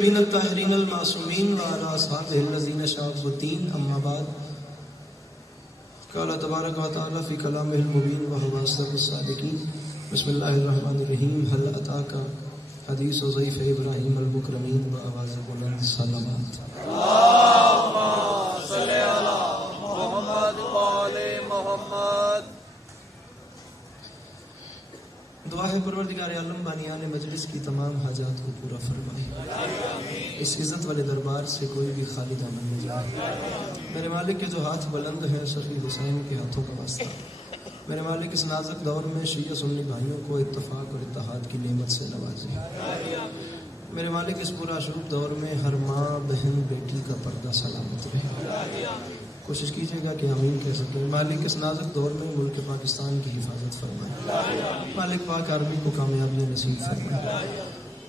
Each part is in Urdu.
من الطاهرين المعصومين وعلى أصحابه الذين شاقوا الدين أما بعد قال تبارك وتعالى في كلامه المبين وهو أصدق الصادقين بسم الله الرحمن الرحيم هل أتاك حديث ضيف إبراهيم المكرمين وآواز بلند صلوات اللهم صل على محمد وآل محمد. دعا ہے پروردگار عالم بانیان مجلس کی تمام حاجات کو پورا فرمائے، اس عزت والے دربار سے کوئی بھی خالی دامن نہ جائے۔ میرے مالک کے جو ہاتھ بلند ہیں صفی حسین کے ہاتھوں کا واسطہ، میرے مالک اس نازک دور میں شیعہ سنی بھائیوں کو اتفاق اور اتحاد کی نعمت سے نوازے۔ میرے مالک اس پورا شروع دور میں ہر ماں بہن بیٹی کا پردہ سلامت رہے، کوشش کیجیے گا کہ آمین کہہ سکیں۔ مالک اس نازک دور میں ملک پاکستان کی حفاظت فرمائے، مالک پاک آرمی کو کامیابی نصیب فرمائے۔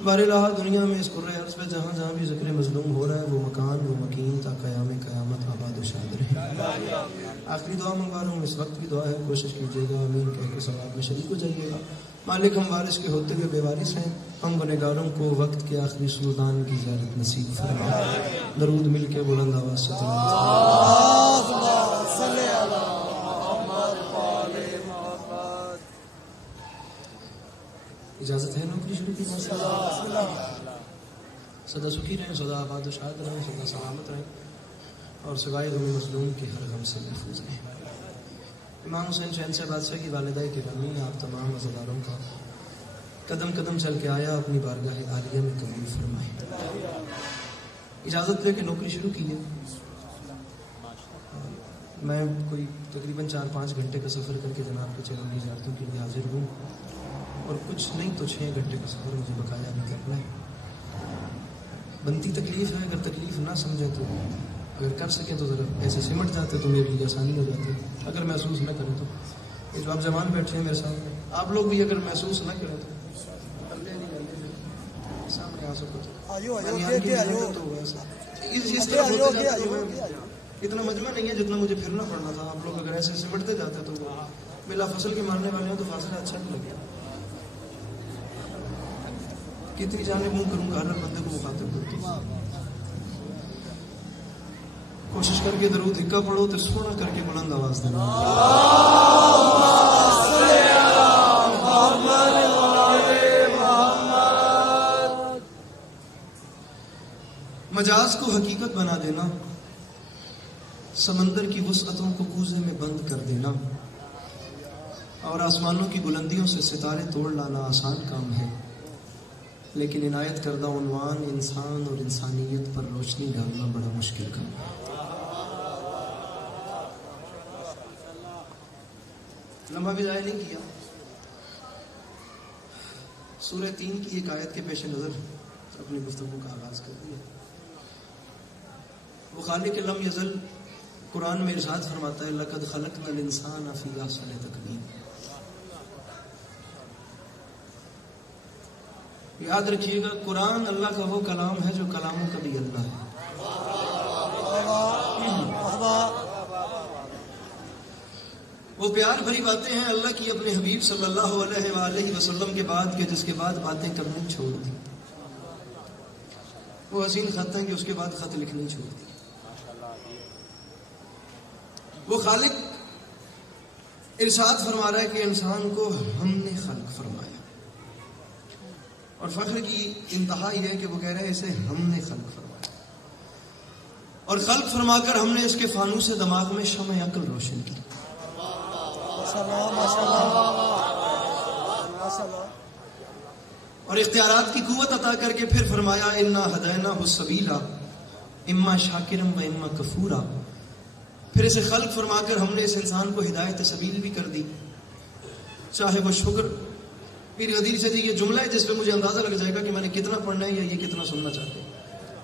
بارالہ دنیا میں اس قرۂ عرض میں جہاں جہاں بھی ذکر مظلوم ہو رہا ہے وہ مکان و مکین تا قیام قیامت آباد و شاد رہے۔ آخری دعا منگوا رہا ہوں، اس وقت بھی دعا ہے، کوشش کیجیے گا آمین کہہ کے ثواب میں شریک ہو جائیے گا۔ مالک ہم وارث کے ہوتے ہوئے بے وارث ہیں، ہم گنہگاروں کو وقت کے آخری سلطان کی زیارت نصیب فرمائے۔ درود مل کے بلند آواز سے اجازت ہے نوکری شروع کی؟ سدا سکھی رہیں، سدا آباد و شاد رہیں، سدا سلامت رہیں اور سوائے غم مظلوم کے ہر غم سے محفوظ رہیں۔ امام حسین شہن سے بادشاہ کی والدہ گرامی آپ تمام عزاداروں کا قدم قدم چل کے آیا اپنی بارگاہ عالیہ میں قبول فرمائے۔ اجازت لے کے نوکری شروع کیجیے۔ میں کوئی تقریباً 4-5 گھنٹے کا سفر کر کے جناب کے چرنی زیارتوں کے لیے حاضر ہوں، اور کچھ نہیں تو 6 گھنٹے کا سفر مجھے بقایا بھی کرنا ہے۔ بنتی تکلیف ہے، اگر تکلیف نہ سمجھے تو اگر کر سکیں تو ذرا ایسے سمٹ جاتے تو میرے لیے آسانی ہو جاتی، اگر محسوس نہ کریں تو۔ یہ جو آپ جوان بیٹھے ہیں میرے سامنے، آپ لوگ بھی اگر محسوس نہ کریں تو سامنے آ سکو تو اس طرح ہوتے جاتے تو اتنا مجمع نہیں ہے جتنا مجھے پھرنا پڑنا تھا۔ آپ لوگ اگر ایسے سمٹتے جاتے تو بلا فصل کے مارنے والے ہوں تو فاصلہ اچھا نہیں لگے۔ کتنی جانب منہ کروں گا، ہر بندے کو مخاطب کرتا ہوں۔ کوشش کر کے درود اکا پڑھو تو سونا کر کے بلند آواز دینا۔ مجاز کو حقیقت بنا دینا، سمندر کی وسعتوں کو کوزے میں بند کر دینا، اور آسمانوں کی بلندیوں سے ستارے توڑ لانا آسان کام ہے، لیکن عنایت کردہ عنوان انسان اور انسانیت پر روشنی ڈالنا بڑا مشکل کام ہے۔ لمبا بھی ضائع نہیں کیا، سورہ 3 کی ایک آیت کے پیش نظر اپنی گفتگو کا آغاز کر دیا۔ وہ خالق لم یزل قرآن میں ارشاد فرماتا ہے لقد خلقنا الانسان فی احسن تقویم۔ یاد رکھیے گا، قرآن اللہ کا وہ کلام ہے جو کلاموں کا بھی اللہ ہے۔ وہ پیار بھری باتیں ہیں اللہ کی اپنے حبیب صلی اللہ علیہ وآلہ وسلم کے بعد کہ جس کے بعد باتیں کرنے چھوڑ دی۔ وہ حسین خط ہیں کہ اس کے بعد خط لکھنے چھوڑ دی۔ وہ خالق ارشاد فرما رہا ہے کہ انسان کو ہم نے خلق فرمایا، اور فخر کی انتہا یہ ہے کہ وہ کہہ رہے ہیں اسے ہم نے خلق فرمایا، اور خلق فرما کر ہم نے اس کے فانوس دماغ میں شمع عقل روشن کی، اور اختیارات کی قوت عطا کر کے پھر فرمایا انا ہدیناہ السبیل اما شاکرا و اما کفورا۔ پھر اسے خلق فرما کر ہم نے اس انسان کو ہدایت سبیل بھی کر دی، چاہے وہ شکر۔ پھر حدیث سے یہ جملہ ہے جس پہ مجھے اندازہ لگ جائے گا کہ میں نے کتنا پڑھنا ہے یا یہ کتنا سننا چاہتے ہیں۔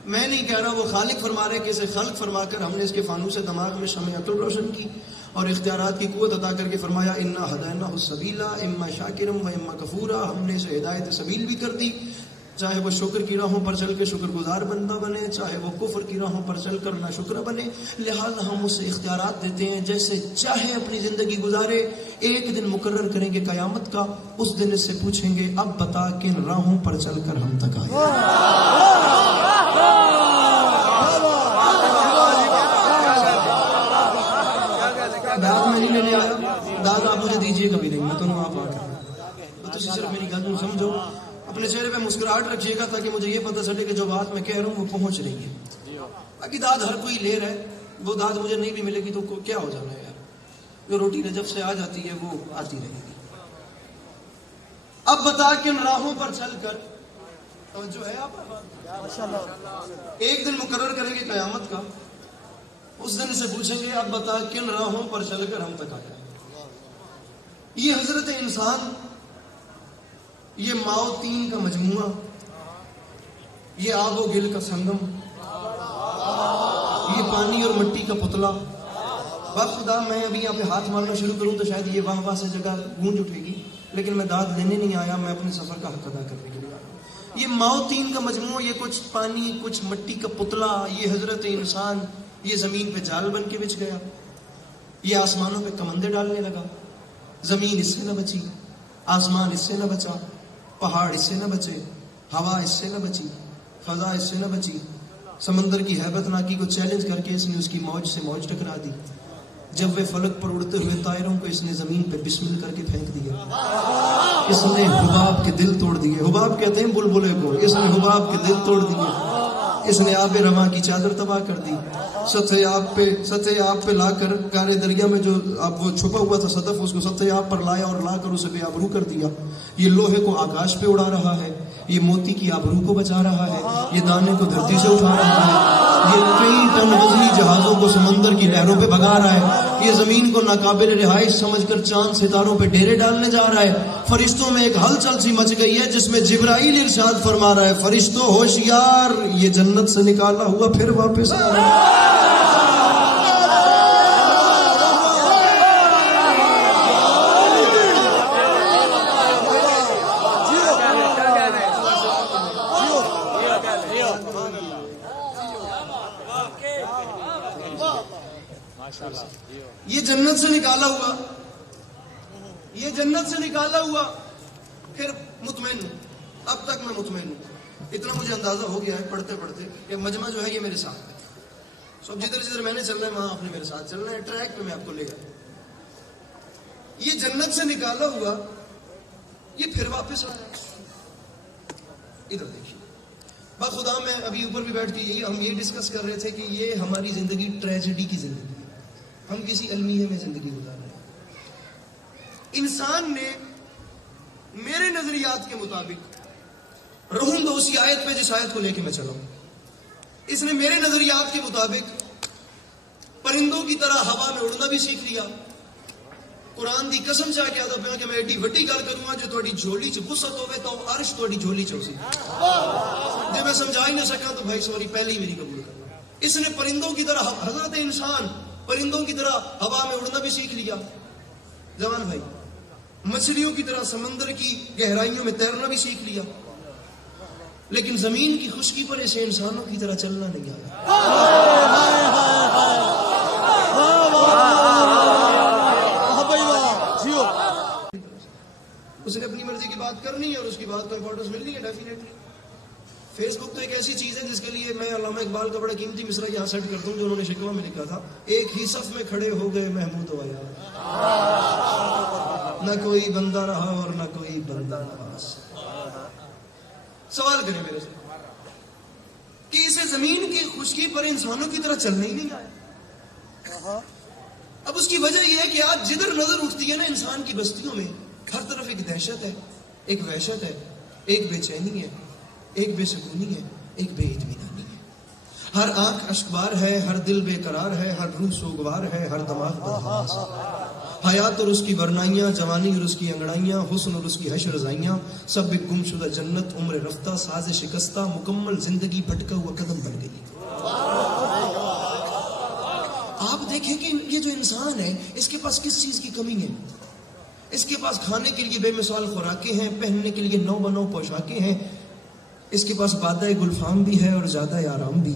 میں نہیں کہہ رہا، وہ خالق فرما رہے کہ اسے خلق فرما کر ہم نے اس کے فانوس دماغ میں شمع عقل روشن کی، اور اختیارات کی قوت عطا کر کے فرمایا انا ہدیناہ السبیل اما شاکرا و اما کفورا۔ ہم نے اسے ہدایت سبیل بھی کر دی، چاہے وہ شکر کی راہوں پر چل کے شکر گزار بندہ بنے، چاہے وہ کفر کی راہوں پر چل کر نہ شکر بنے۔ لہٰذا ہم اسے اختیارات دیتے ہیں جیسے چاہے اپنی زندگی گزارے۔ ایک دن مقرر کریں گے قیامت کا، اس دن اس سے پوچھیں گے اب بتا کن راہوں پر چل کر ہم تک آئے۔ دیجیے کبھی نہیں، میں تو آپ آ کر تو صرف میری گل کو سمجھو، اپنے چہرے پہ مسکراہٹ رکھیے گا تاکہ مجھے یہ پتہ چلے کہ جو بات میں کہہ رہا ہوں وہ پہنچ رہی ہے۔ باقی داد ہر کوئی لے رہا ہے، وہ داد مجھے نہیں بھی ملے گی تو کیا ہو جانا ہے یار، جو روٹی نجف سے آ جاتی ہے وہ آتی رہے گی۔ اب بتا کن راہوں پر چل کر، جو ہے آپ ایک دن مقرر کریں گے قیامت کا، اس دن سے پوچھیں گے اب بتا کن راہوں پر چل کر ہم تک آیا۔ یہ حضرت انسان، یہ ماؤ تین کا مجموعہ، یہ آب و گل کا سنگم، یہ پانی اور مٹی کا پتلا، خدا میں ابھی یہاں پہ ہاتھ مارنا شروع کروں تو شاید یہ واہ واہ سے جگہ گونج اٹھے گی، لیکن میں داد لینے نہیں آیا، میں اپنے سفر کا حق ادا کرنے کے لیے آیا۔ یہ ماؤ تین کا مجموعہ، یہ کچھ پانی کچھ مٹی کا پتلا، یہ حضرت انسان، یہ زمین پہ جال بن کے بچ گیا، یہ آسمانوں پہ کمندے ڈالنے لگا، زمین اس سے نہ بچی، آسمان اس سے نہ بچا، پہاڑ اس سے نہ بچے، ہوا اس سے نہ بچی، فضا اس سے نہ بچی، سمندر کی ہیبت ناکی کو چیلنج کر کے اس نے اس کی موج سے موج ٹکرا دی، جب وہ فلک پر اڑتے ہوئے طائروں کو اس نے زمین پہ بسمل کر کے پھینک دیا، اس نے حباب کے دل توڑ دیے، حباب کہتے ہیں بلبلے کو، اس نے حباب کے دل توڑ دیے، اس نے آب رواں کی چادر تباہ کر دی، سطح آپ پہ لا کر گارے دریا میں جو اب وہ چھپا ہوا تھا صدف، اس کو سطح آپ پر لایا اور لا کر اسے بے آبرو کر دیا، یہ لوہے کو آکاش پہ اڑا رہا ہے، یہ موتی کی آبرو کو بچا رہا ہے، یہ دانے کو دھرتی سے اٹھا رہا ہے، یہ کئی ٹن وزنی جہازوں کو سمندر کی لہروں پہ بھگا رہا ہے، یہ زمین کو ناقابل رہائش سمجھ کر چاند ستاروں پہ ڈیرے ڈالنے جا رہا ہے۔ فرشتوں میں ایک ہلچل سی مچ گئی ہے جس میں جبرائیل ارشاد فرما رہا ہے، فرشتوں ہوشیار، یہ جنت سے نکالا ہوا پھر واپس آ رہا ہے۔ یہ جنت سے نکالا ہوا، یہ جنت سے نکالا ہوا، پھر مطمئن ہوں، اب تک میں مطمئن ہوں، اتنا مجھے اندازہ ہو گیا ہے پڑھتے پڑھتے کہ مجمع جو ہے یہ میرے ساتھ ہے، سب جدھر جدھر میں نے چلنا ہے وہاں آپ نے میرے ساتھ چلنا ہے، ٹریک پہ میں آپ کو لے گیا۔ یہ جنت سے نکالا ہوا، یہ پھر واپس آ رہا ہے۔ ادھر دیکھیے بخدا، میں ابھی اوپر بھی بیٹھ کے ہم یہ ڈسکس کر رہے تھے کہ یہ ہماری زندگی ٹریجڈی کی زندگی ہے، ہم کسی المیہ میں زندگی گزار رہے ہیں۔ انسان نے میرے نظریات کے مطابق، رہوں گا اسی آیت پہ جس آیت کو لے کے میں چلا ہوں، اس نے میرے نظریات کے مطابق پرندوں کی طرح ہوا میں اڑنا بھی سیکھ لیا۔ قرآن دی قسم چاہ کے آدھا کہ میں ایڈی وڈی گل کروں گا جو تھوڑی جھولی چ وسعت ہوئے تو عرش تھوڑی جھولی چ سی، جب میں سمجھا ہی نہ سکا تو بھائی سوری پہلے ہی میری قبول کرنا۔ اس نے پرندوں کی طرح، حضرت انسان پرندوں کی طرح ہوا میں اڑنا بھی سیکھ لیا، جوان بھائی مچھلیوں کی طرح سمندر کی گہرائیوں میں تیرنا بھی سیکھ لیا، لیکن زمین کی خشکی پر اسے انسانوں کی طرح چلنا نہیں آیا۔ اسے اپنی مرضی کی بات کرنی ہے اور اس کی بات کو امپورٹنس ملنی ہے ڈیفینیٹلی۔ فیس بک تو ایک ایسی چیز ہے جس کے لیے میں علامہ اقبال کا بڑا قیمتی مصرع یہاں سیٹ کرتا ہوں جو انہوں نے شکوہ میں لکھا تھا، ایک ہی صف میں کھڑے ہو گئے محمود و عیال، نہ کوئی بندہ رہا اور نہ کوئی بندہ نواز۔ سوال کریں میرے سے کہ اسے زمین کی خشکی پر انسانوں کی طرح چلنا ہی نہیں آیا۔ اب اس کی وجہ یہ ہے کہ آج جدھر نظر اٹھتی ہے نا انسان کی بستیوں میں، ہر طرف ایک دہشت ہے، ایک وحشت ہے، ایک بے چینی ہے، ایک بے سکونی ہے، ایک بے اطمینانی ہے۔ ہر آنکھ اشکبار ہے، ہر دل بے قرار ہے، ہر روح سوگوار ہے، ہر دماغ بدحواس ہے۔ حیات اور اس کی ورنائیاں، جوانی اور اس کی انگڑائیاں، حسن اور اس کی حشر رضائیاں، سب ایک گم شدہ جنت، عمر رفتہ، ساز شکستہ، مکمل زندگی بھٹکا ہوا قدم بن گئی۔ آپ دیکھیں کہ یہ جو انسان ہے اس کے پاس کس چیز کی کمی ہے؟ اس کے پاس کھانے کے لیے بے مثال خوراکیں ہیں، پہننے کے لیے نو بنو پوشاکیں ہیں، اس کے پاس بادہ گلفام بھی ہے اور زیادہ آرام بھی،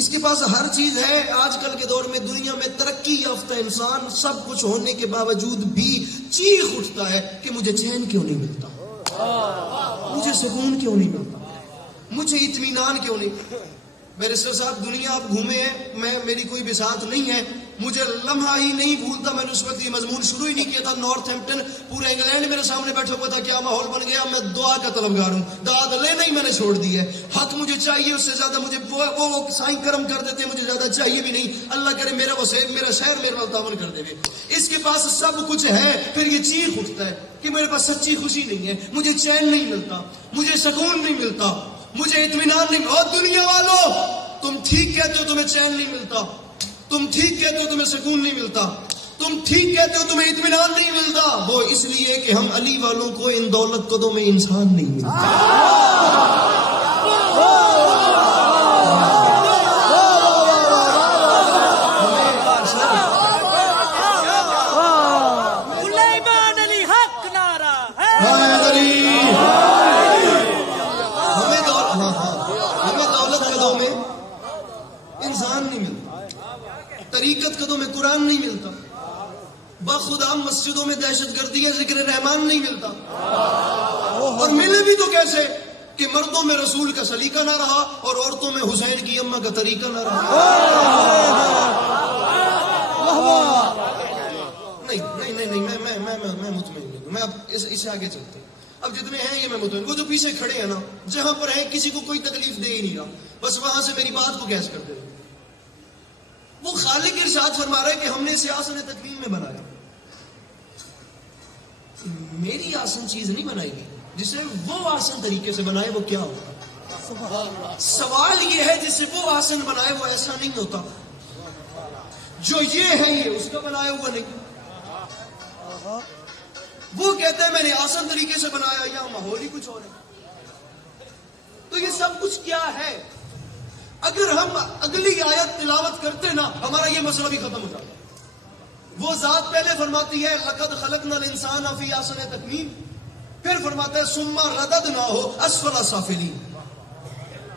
اس کے پاس ہر چیز ہے۔ آج کل کے دور میں دنیا میں ترقی یافتہ انسان سب کچھ ہونے کے باوجود بھی چیخ اٹھتا ہے کہ مجھے چین کیوں نہیں ملتا، مجھے سکون کیوں نہیں ملتا، مجھے اطمینان کیوں نہیں۔ میرے ساتھ دنیا آپ گھومے ہیں، میری کوئی بساط نہیں ہے، مجھے لمحہ ہی نہیں بھولتا. میں نے اس وقت یہ مضمون شروع ہی نہیں کیا تھا. نارتھ ہیمپٹن پورا انگلینڈ میرے سامنے بیٹھا ہوا تھا. کیا ماحول بن گیا. میں دعا کا طلبگار ہوں، داد لینا ہی میں نے چھوڑ دی ہے. حق مجھے چاہیے، اس سے زیادہ مجھے وہ سائیں کرم کر دیتے، مجھے زیادہ چاہیے بھی نہیں. اللہ کرے میرا وسیب، میرا شہر میرا تعاون کر دے. اس کے پاس سب کچھ ہے، پھر یہ چیخ اٹھتا ہے کہ میرے پاس سچی خوشی نہیں ہے، مجھے چین نہیں ملتا، مجھے سکون نہیں ملتا، مجھے اطمینان نہیں. اور دنیا والوں، تم ٹھیک کہتے ہو تمہیں چین نہیں ملتا، تم ٹھیک کہتے ہو تمہیں سکون نہیں ملتا، تم ٹھیک کہتے ہو تمہیں اطمینان نہیں ملتا. وہ اس لیے کہ ہم علی والوں کو ان دولت قدوں میں انسان نہیں ملتا. طریقت قدوں میں قرآن نہیں ملتا، بخدا مسجدوں میں دہشت گردی ہے، ذکر رحمان نہیں ملتا. اور ملے بھی تو کیسے کہ مردوں میں رسول کا سلیقہ نہ رہا اور عورتوں میں حسین کی اماں کا طریقہ نہ رہا. نہیں میں مطمئن نہیں ہوں. میں اب اسے آگے چلتے ہیں. اب جتنے ہیں یہ میں مطمئن. وہ جو پیچھے کھڑے ہیں نا، جہاں پر ہیں کسی کو کوئی تکلیف دے ہی نہیں رہا، بس وہاں سے میری بات کو گیس کر دے. وہ خالق ارشاد فرما رہا ہے کہ ہم نے اسے آسن تکوین میں بنایا. میری آسن چیز نہیں بنائی گئی، جسے وہ آسن طریقے سے بنائے وہ کیا ہوگا. سوال یہ ہے جسے وہ آسن بنائے وہ ایسا نہیں ہوتا. جو یہ ہے یہ اس کا بنایا ہوا نہیں. وہ کہتے ہیں میں نے آسن طریقے سے بنایا، یا ماحول ہی کچھ اور ہے. تو یہ سب کچھ کیا ہے؟ اگر ہم اگلی آیت تلاوت کرتے نا، ہمارا یہ مسئلہ بھی ختم ہو جاتا. وہ ذات پہلے فرماتی ہے لقد خلقنا الانسان فی احسن تقویم، پھر فرماتا ہے ثم رددناہ اسفل سافلین.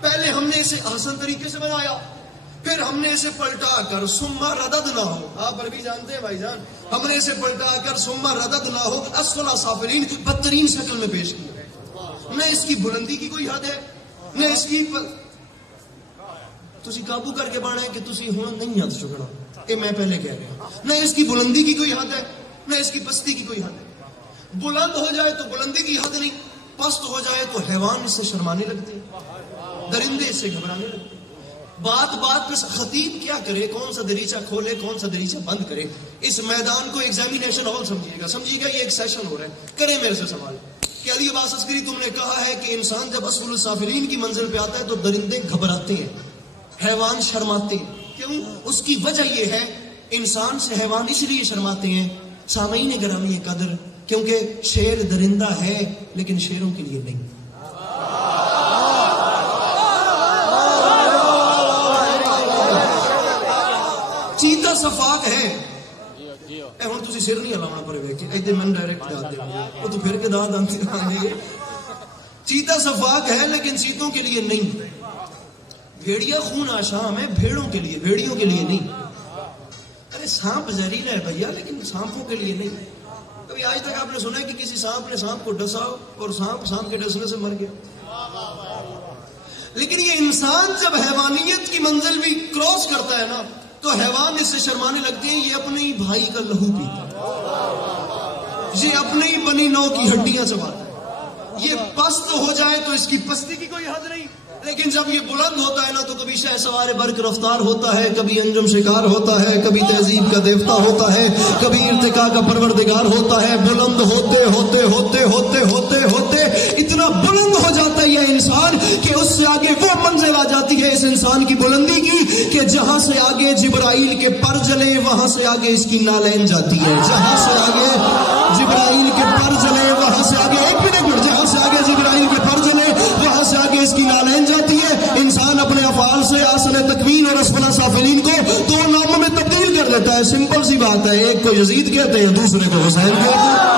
پہلے ہم نے اسے احسن طریقے سے بنایا، پھر ہم نے اسے پلٹا کر ثم رددناہ، آپ عربی جانتے ہیں بھائی جان، ہم نے اسے پلٹا کر ثم رددناہ اسفل سافلین، بدترین شکل میں پیش کیا. نہ اس کی بلندی کی کوئی حد ہے، نہ اس کی تسی قابو کر کے بانا ہے کہ تسی ہون نہیں ہاتھ چکنا، یہ میں پہلے کہہ رہا. نہ اس کی بلندی کی کوئی حد ہے، نہ اس کی پستی کی کوئی حد ہے. بلند ہو جائے تو بلندی کی حد نہیں، پست ہو جائے تو حیوان اس سے شرمانے لگتے ہیں، درندے اس سے گھبرانے لگتے ہیں. بات بات پہ خطیب کیا کرے، کون سا دریچہ کھولے کون سا دریچہ بند کرے. اس میدان کو ایگزامینیشن ہال سمجھیے گا یہ ایک سیشن ہو رہا ہے. کرے میرے سے سوال کہ علی عباس عسکری تم نے کہا ہے کہ انسان جب اسفل السافلین کی منزل پہ آتا ہے تو درندے گھبراتے ہیں، حیوان شرماتے ہیں. کیوں؟ اس کی وجہ یہ ہے انسان سے حیوان اس لیے شرماتے ہیں سامعین گرامی قدر کیونکہ شیر درندہ ہے لیکن شیروں کے لیے نہیں. چیتا صفاق ہے. ہوں تھی سر نہیں ہلانا پڑے ویک ایک دن میں ڈائریکٹ داد دے وہ تو پھر کے داد آتی رہے. چیتا صفاق ہے لیکن چیتوں کے لیے نہیں. بھیڑیا خون آشام ہے بھیڑوں کے لیے، بھیڑیوں کے لیے نہیں. ارے سانپ زہریلا ہے بھیا لیکن سانپوں کے لیے نہیں. کبھی آج تک آپ نے سنا ہے کہ کسی سانپ نے سانپ کو ڈسا اور سانپ کے ڈسنے سے مر گیا؟ لیکن یہ انسان جب حیوانیت کی منزل بھی کراس کرتا ہے نا تو حیوان اس سے شرمانے لگتے ہیں. یہ اپنے ہی بھائی کا لہو پیتا ہے، یہ اپنے ہی بنی نو کی ہڈیاں چباتا ہے. یہ پست ہو جائے تو اس کی پستی کی کوئی حد نہیں، لیکن جب یہ بلند ہوتا ہے نا تو کبھی شہ سوار برق رفتار ہوتا ہے، کبھی انجم شکار ہوتا ہے، کبھی تہذیب کا دیوتا ہوتا ہے، کبھی ارتقاء کا پروردگار ہوتا ہے. بلند ہوتے ہوتے ہوتے ہوتے ہوتے ہوتے اتنا بلند ہو جاتا ہے یہ انسان کہ اس سے آگے وہ منزل آ جاتی ہے اس انسان کی بلندی کی کہ جہاں سے آگے جبرائیل کے پر جلے وہاں سے آگے اس کی نالین جاتی ہے. جہاں سے آگے جبرائیل کے پر جلے وہاں سے آگے ایک منٹ جہاں سے آگے جبرائیل کے پر جلے وہاں سے آگے اس کی نالین جاتی ہے. انسان اپنے افعال سے آسن تکوین اور اسفل سافلین کو دو ناموں میں تبدیل کر دیتا ہے. سمپل سی بات ہے، ایک کو یزید کہتے ہیں دوسرے کو حسین کہتے ہیں.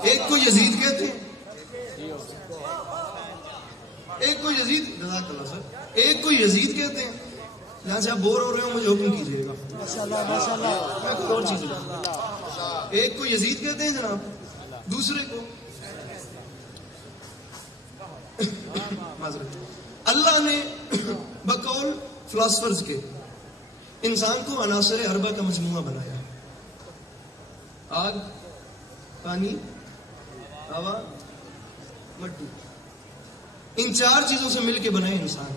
ایک کو یزید کہتے ہیں، ایک کو یزید کہتے ہیں یہاں سے آپ بور ہو رہے ہو مجھے حکم کیجیے گا. میں کوئی اور چیز لوں. ایک کو یزید کہتے ہیں جناب, دوسرے کو اللہ نے بقول فلاسفرز کے انسان کو عناصر اربع کا مجموعہ بنایا. آگ, پانی, ہوا, مٹی, ان چار چیزوں سے مل کے بنا انسان.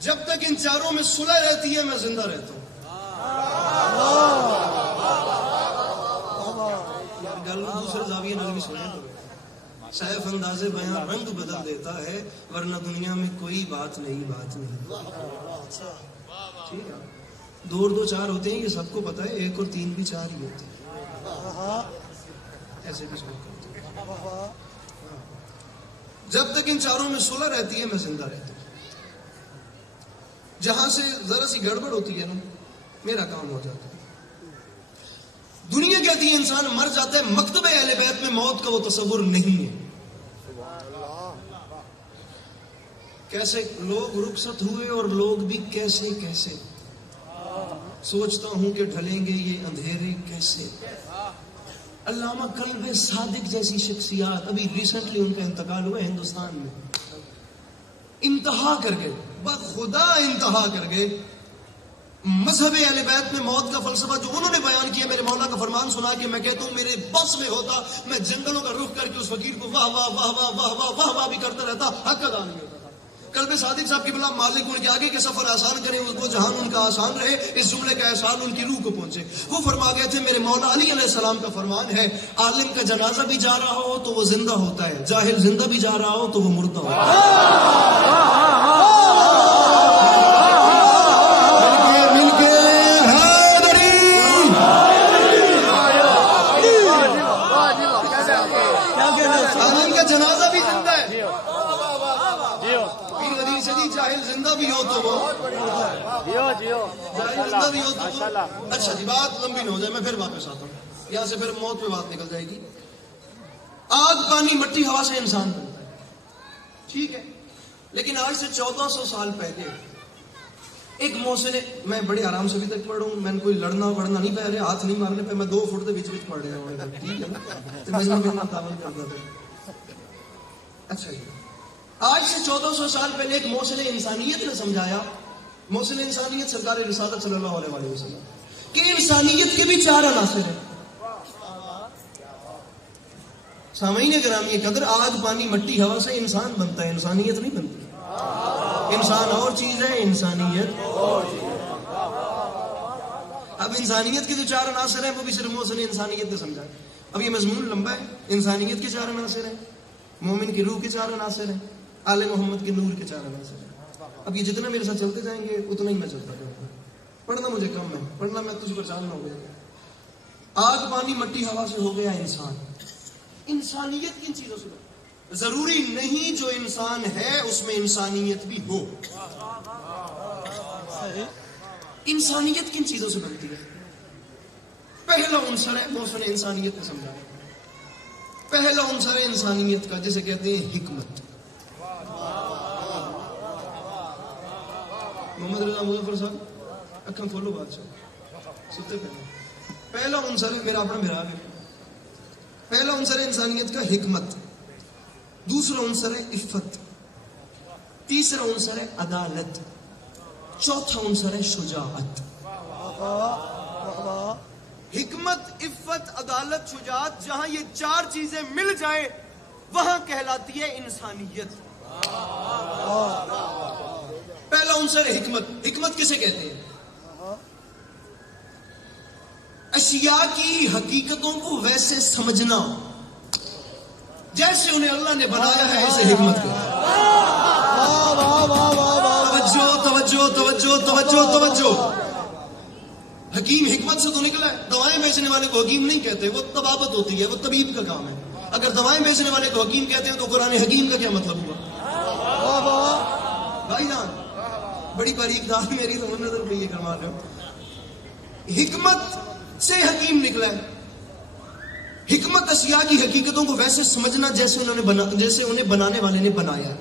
جب تک ان چاروں میں صلح رہتی ہے میں زندہ رہتا ہوں. گل دوسرے زاویے نظر بھی سنے تو سیف انداز بیاں رنگ بدل دیتا ہے, ورنہ دنیا میں کوئی بات نہیں. ٹھیک ہے, 2 اور 2 4 ہوتے ہیں, یہ سب کو پتا ہے. 1 اور 3 بھی 4 ہی ہوتے ہیں. ایسے بھی سب کرتے ہیں. جب تک ان چاروں میں صلح رہتی ہے میں زندہ رہتا ہوں. جہاں سے ذرا سی گڑبڑ ہوتی ہے نا, میرا کام ہو جاتا ہے. دنیا کہتی ہے انسان مر جاتا ہے, مکتب اہل بیت میں موت کا وہ تصور نہیں ہے. کیسے لوگ رخصت ہوئے اور لوگ بھی کیسے کیسے. سوچتا ہوں کہ ڈھلیں گے یہ اندھیرے کیسے. علامہ قلب صادق جیسی شخصیات, ابھی ریسنٹلی ان کا انتقال ہوا ہندوستان میں. انتہا کر کے, بخدا انتہا کر کے مذہب اہل بیت میں موت کا فلسفہ جو انہوں نے بیان کیا, میرے مولا کا فرمان سنا کہ میں کہتا ہوں میرے بس میں ہوتا میں جنگلوں کا رخ کر کے اس فقیر کو واہ واہ واہ واہ واہ واہ واہ واہ بھی کرتا رہتا, حق ادا نہیں ہوتا تھا. قلب صادق صاحب کی بلا مالک ان کے آگے کے سفر آسان کریں, وہ جہان ان کا آسان رہے, اس جملے کا احسان ان کی روح کو پہنچے. وہ فرما گئے تھے میرے مولا علی علیہ السلام کا فرمان ہے, عالم کا جنازہ بھی جا رہا ہو تو وہ زندہ ہوتا ہے, جاہل زندہ بھی جا رہا ہو تو وہ مردہ ہوتا ہے. اچھا جی, بات لمبی نہ ہو جائے, میں پھر واپس آتا ہوں. یہاں سے پھر موت پہ بات نکل جائے گی. آگ, پانی, مٹی, ہوا سے انسان بنتا ہے, ٹھیک ہے. لیکن آج سے 1400 سال پہلے ایک موسم, میں بڑے آرام سے بھی تک پڑھ رہا ہوں, میں نے کوئی لڑنا وڑنا نہیں پہ رہے, ہاتھ نہیں مارنے پہ, میں 2 فٹ کے بیچ پڑھ رہا ہوں, ٹھیک ہے نا. اچھا جی, آج سے 1400 سال پہلے ایک موسم انسانیت نے سمجھایا, موسم انسانیت سرکار رسالت صلی اللہ علیہ وسلم, کہ انسانیت کے بھی 4 عناصر ہیں. سامعین گرامی قدر, آگ, پانی, مٹی, ہوا سے انسان بنتا ہے, انسانیت نہیں بنتی. انسان اور چیز ہے, انسانیت اور چیز ہے. اب انسانیت کے جو 4 عناصر ہیں وہ بھی صرف موسم انسانیت نے سمجھا. اب یہ مضمون لمبا ہے. انسانیت کے 4 عناصر ہیں, مومن کی روح کے 4 عناصر ہیں, آل محمد کے نور کے 4 عناصر ہیں. اب یہ جتنا میرے ساتھ چلتے جائیں گے اتنا ہی میں چلتا جاؤں گا. پڑھنا مجھے کم ہے, پڑھنا میں تجھ پر چالنا ہو گیا. آگ, پانی, مٹی, ہوا سے ہو گیا انسان. انسانیت کن چیزوں سے؟ ضروری نہیں جو انسان ہے اس میں انسانیت بھی ہو. انسانیت کن چیزوں سے بنتی ہے؟ پہلا عنصر ہے, موسم انسانیت نے سمجھا, پہلا عنصر ہے انسانیت کا, جسے کہتے ہیں حکمت. محمد رضا مظفر صاحب اکھاں کھولو بادشاہ, ستے پہلا عنصر ہے, میرا اپنا میرا ہے, پہلا عنصر ہے انسانیت کا حکمت. دوسرا عنصر ہے عفت. تیسرا عنصر ہے عدالت. چوتھا عنصر ہے شجاعت. حکمت, عفت, عدالت, شجاعت, جہاں یہ 4 چیزیں مل جائیں وہاں کہلاتی ہے انسانیت. پہلا عنصر ہے حکمت. حکمت کسے کہتے ہیں؟ اشیاء کی حقیقتوں کو ویسے سمجھنا جیسے انہیں اللہ نے بنایا ہے, اسے حکمت کہتے ہیں. توجہ توجہ توجہ توجہ. حکیم حکمت سے تو نکلا ہے. دوائیں بیچنے والے کو حکیم نہیں کہتے, وہ طبابت ہوتی ہے, وہ طبیب کا کام ہے. اگر دوائیں بیچنے والے کو حکیم کہتے ہیں تو قرآن حکیم کا کیا مطلب ہوا؟ بھائی جان بڑی باریک داد میری تو نظر پہ یہ کروا رہے ہو. حکمت سے حکیم نکلا ہے. حکمت اشیاء کی حقیقتوں کو ویسے سمجھنا جیسے انہیں بنانے والے نے بنایا.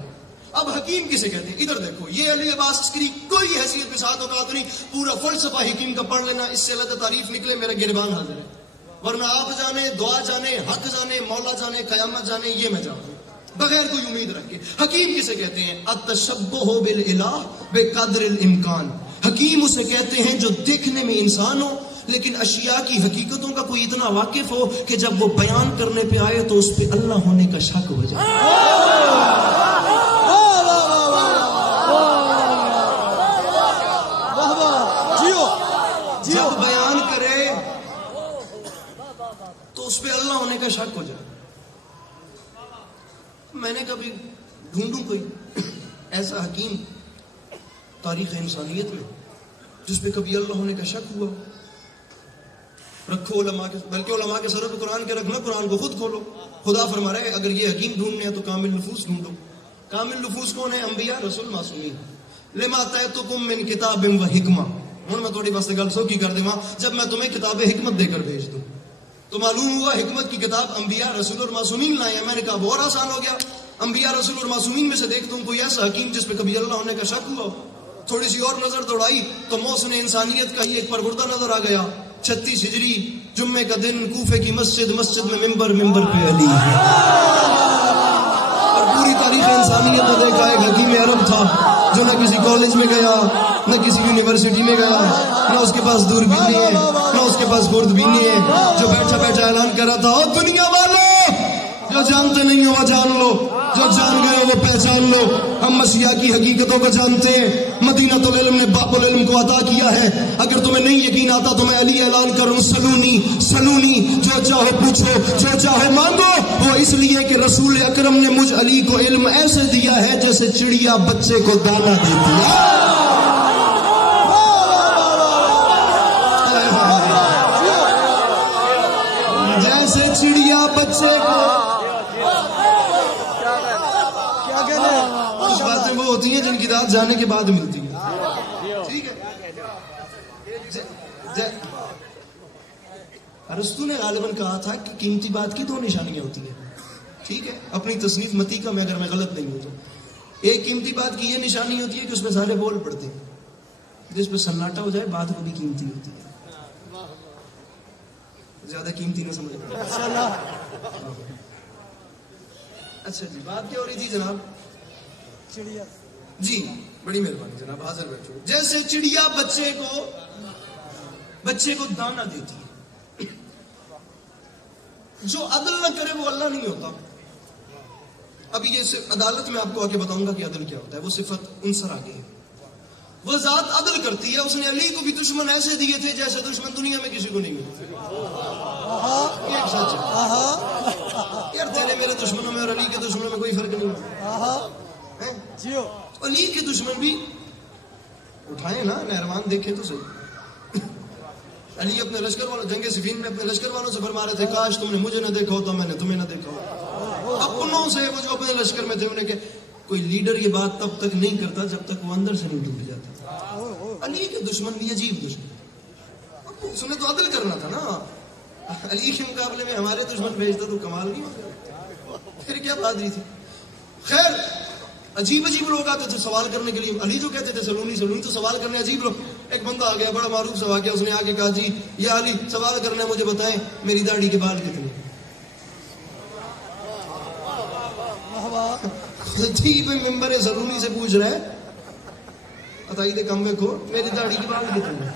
اب حکیم کسے کہتے ہیں؟ ادھر دیکھو، یہ علی عباس عسکری کوئی حیثیت کے ساتھ اوقات نہیں، پورا فلسفہ حکیم کا پڑھ لینا، اس سے اللہ تعریف نکلے میرا گربان حاضر ہے، ورنہ آپ جانے، دعا جانے، حق جانے، مولا جانے، قیامت جانے، یہ میں جانتا ہوں بغیر کوئی امید رکھ کے۔ حکیم کسے کہتے ہیں؟ التشبہ بالالہ بقدر الامکان، حکیم اسے کہتے ہیں جو دیکھنے میں انسان ہو لیکن اشیاء کی حقیقتوں کا کوئی اتنا واقف ہو کہ جب وہ بیان کرنے پہ آئے تو اس پہ اللہ ہونے کا شک ہو جائے۔ جب بیان کرے تو اس پہ اللہ ہونے کا شک ہو جائے۔ میں نے کبھی ڈھونڈوں کوئی ایسا حکیم تاریخ انسانیت میں جس پہ کبھی اللہ ہونے کا شک ہوا؟ رکھو علماء کے، بلکہ علماء کے سر پہ قرآن کے رکھنا، قرآن کو خود کھولو۔ خدا فرما رہا ہے اگر یہ حکیم ڈھونڈنے ہیں تو کامل نفوس ڈھونڈو۔ کامل نفوس کون ہے؟ انبیاء، رسول، معصومین۔ لما تأتکم من کتاب و حکمہ، ہوں میں تھوڑی واسطے گل سوکھی کر دوں، جب میں تمہیں کتاب حکمت دے کر بھیج دوں تو معلوم ہوا حکمت کی کتاب انبیاء، رسول اور معصومین لائے ہیں۔ میں نے کہا وہ اور آسان ہو گیا، انبیاء، رسول اور معصومین میں سے دیکھتا ہوں کوئی ایسا حکیم جس پہ کبھی اللہ ہونے کا شک ہوا ہو۔ تھوڑی سی اور نظر دوڑائی تو محسن انسانیت کا ہی ایک پرگردہ نظر آ گیا۔ 36 ہجری جمعے کا دن، کوفے کی مسجد میں ممبر پہ علی ہے۔ اور پوری تاریخ انسانیت نے دیکھا ایک حکیم عرب تھا جو نہ کسی کالج میں گیا، نہ کسی یونیورسٹی میں گیا، نہ اس کے پاس دوربینی ہے، نہ اس کے پاس خوردبینی ہے، جو بیٹھا بیٹھا اعلان کر رہا تھا او دنیا والو، جو جانتے نہیں ہو وہ جان لو، جو جان گئے ہو وہ پہچان لو، ہم مسیح کی حقیقتوں کو جانتے ہیں۔ مدینہ العلم نے باب العلم کو عطا کیا ہے۔ اگر تمہیں نہیں یقین آتا تو میں علی اعلان کروں، سلونی، جو چاہو پوچھو، جو چاہو مانگو، وہ اس لیے کہ رسول اکرم نے مجھ علی کو علم ایسے دیا ہے جیسے چڑیا بچے کو دانا دیتی ہے۔ جیسے چڑیا بچے کو، کچھ باتیں وہ ہوتی ہیں جن کی داد جانے کے بعد ملتی ہیں، ٹھیک ہے۔ ارسطو نے غالباً کہا تھا کہ قیمتی بات کی 2 نشانیاں ہوتی ہیں، ٹھیک ہے، اپنی تصنیف متیکہ میں اگر میں غلط نہیں ہوں تو ایک قیمتی بات کی یہ نشانی ہوتی ہے کہ اس میں سارے بول پڑتے ہیں، جس پہ سناٹا ہو جائے بات وہ بھی قیمتی ہوتی ہے۔ زیادہ قیمتی نہ سمجھ۔ اچھا جی، بات کیا ہو رہی تھی جناب؟ چڑیا جی، بڑی مہربانی جناب، حاضر بیٹھو۔ جیسے چڑیا بچے کو دانا دیتی ہے، جو عدل نہ کرے وہ اللہ نہیں ہوتا۔ ابھی یہ عدالت میں آپ کو آگے بتاؤں گا کہ عدل کیا ہوتا ہے، وہ صفت انصر آگے ہے۔ وہ ذات عدل کرتی ہے، اس نے علی کو بھی دشمن ایسے دیے تھے جیسے دشمن دنیا میں کسی کو نہیں ملتے۔ یہ سچ ہے یار، تیرے میرے دشمنوں میں اور علی کے دشمنوں میں کوئی فرق نہیں ہے۔ علی کے دشمن بھی اٹھائے نا نہروان، دیکھے تو صحیح۔ علی اپنے لشکر والوں، جنگ صفین میں اپنے لشکر والوں سے فرما رہے تھے کاش تم نے مجھے نہ دیکھا ہوتا، میں نے تمہیں نہ دیکھا ہوتا۔ اپنوں سے وہ جو اپنے لشکر میں تھے انہیں کہ کوئی لیڈر یہ بات تب تک نہیں کرتا جب تک وہ اندر سے نہیں ڈوب جاتا۔ علی کے دشمن بھی عجیب دشمن، اس نے تو عدل کرنا تھا نا۔ علی کے مقابلے میں ہمارے دشمن بھیجتا تو کمال نہیں ہوتا، پھر کیا بات رہی تھی۔ خیر، عجیب لوگ آتے تھے سوال کرنے کے لیے۔ علی جو کہتے تھے سلونی تو سوال کرنے عجیب لوگ۔ ایک بندہ آ گیا، بڑا معروف سا واقعہ، اس نے آ کے کہا جی یا علی سوال کرنا ہے، مجھے بتائیں میری داڑھی کے بال کتنے؟ جی ممبر سلونی سے پوچھ رہے بتائیے کمبے کو میری داڑھی کے بال کتنے؟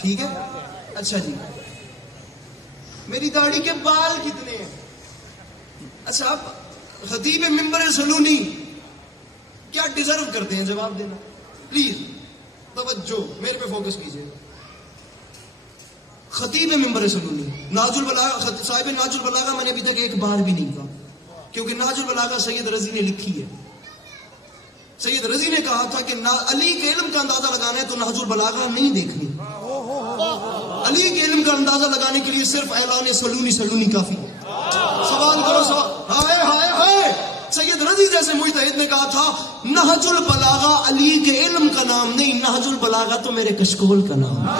ٹھیک ہے، اچھا جی میری داڑھی کے بال کتنے ہیں؟ اچھا آپ خطیب ممبر سلونی کیا ڈیزرو کرتے ہیں؟ جواب دینا پلیز، توجہ میرے پہ فوکس کیجئے۔ خطیب ممبر سلونی، ناج البلاغہ، صاحب ناج البلاغہ میں نے ابھی تک ایک بار بھی نہیں کہا، کیونکہ ناج البلاغہ سید رضی نے لکھی ہے۔ سید رضی نے کہا تھا کہ علی کے علم کا اندازہ لگانا ہے تو ناج البلاغہ نہیں دیکھنی، علی کے علم کا اندازہ لگانے کے لیے صرف اعلان سلونی کافی ہے۔ سوال کرو ہائے ہائے ہائے، سید رضی جیسے مجتہد نے کہا تھا نہج البلاغہ علی کے علم کا نام نہیں، نہج البلاغہ تو میرے کشکول کا نام ہے۔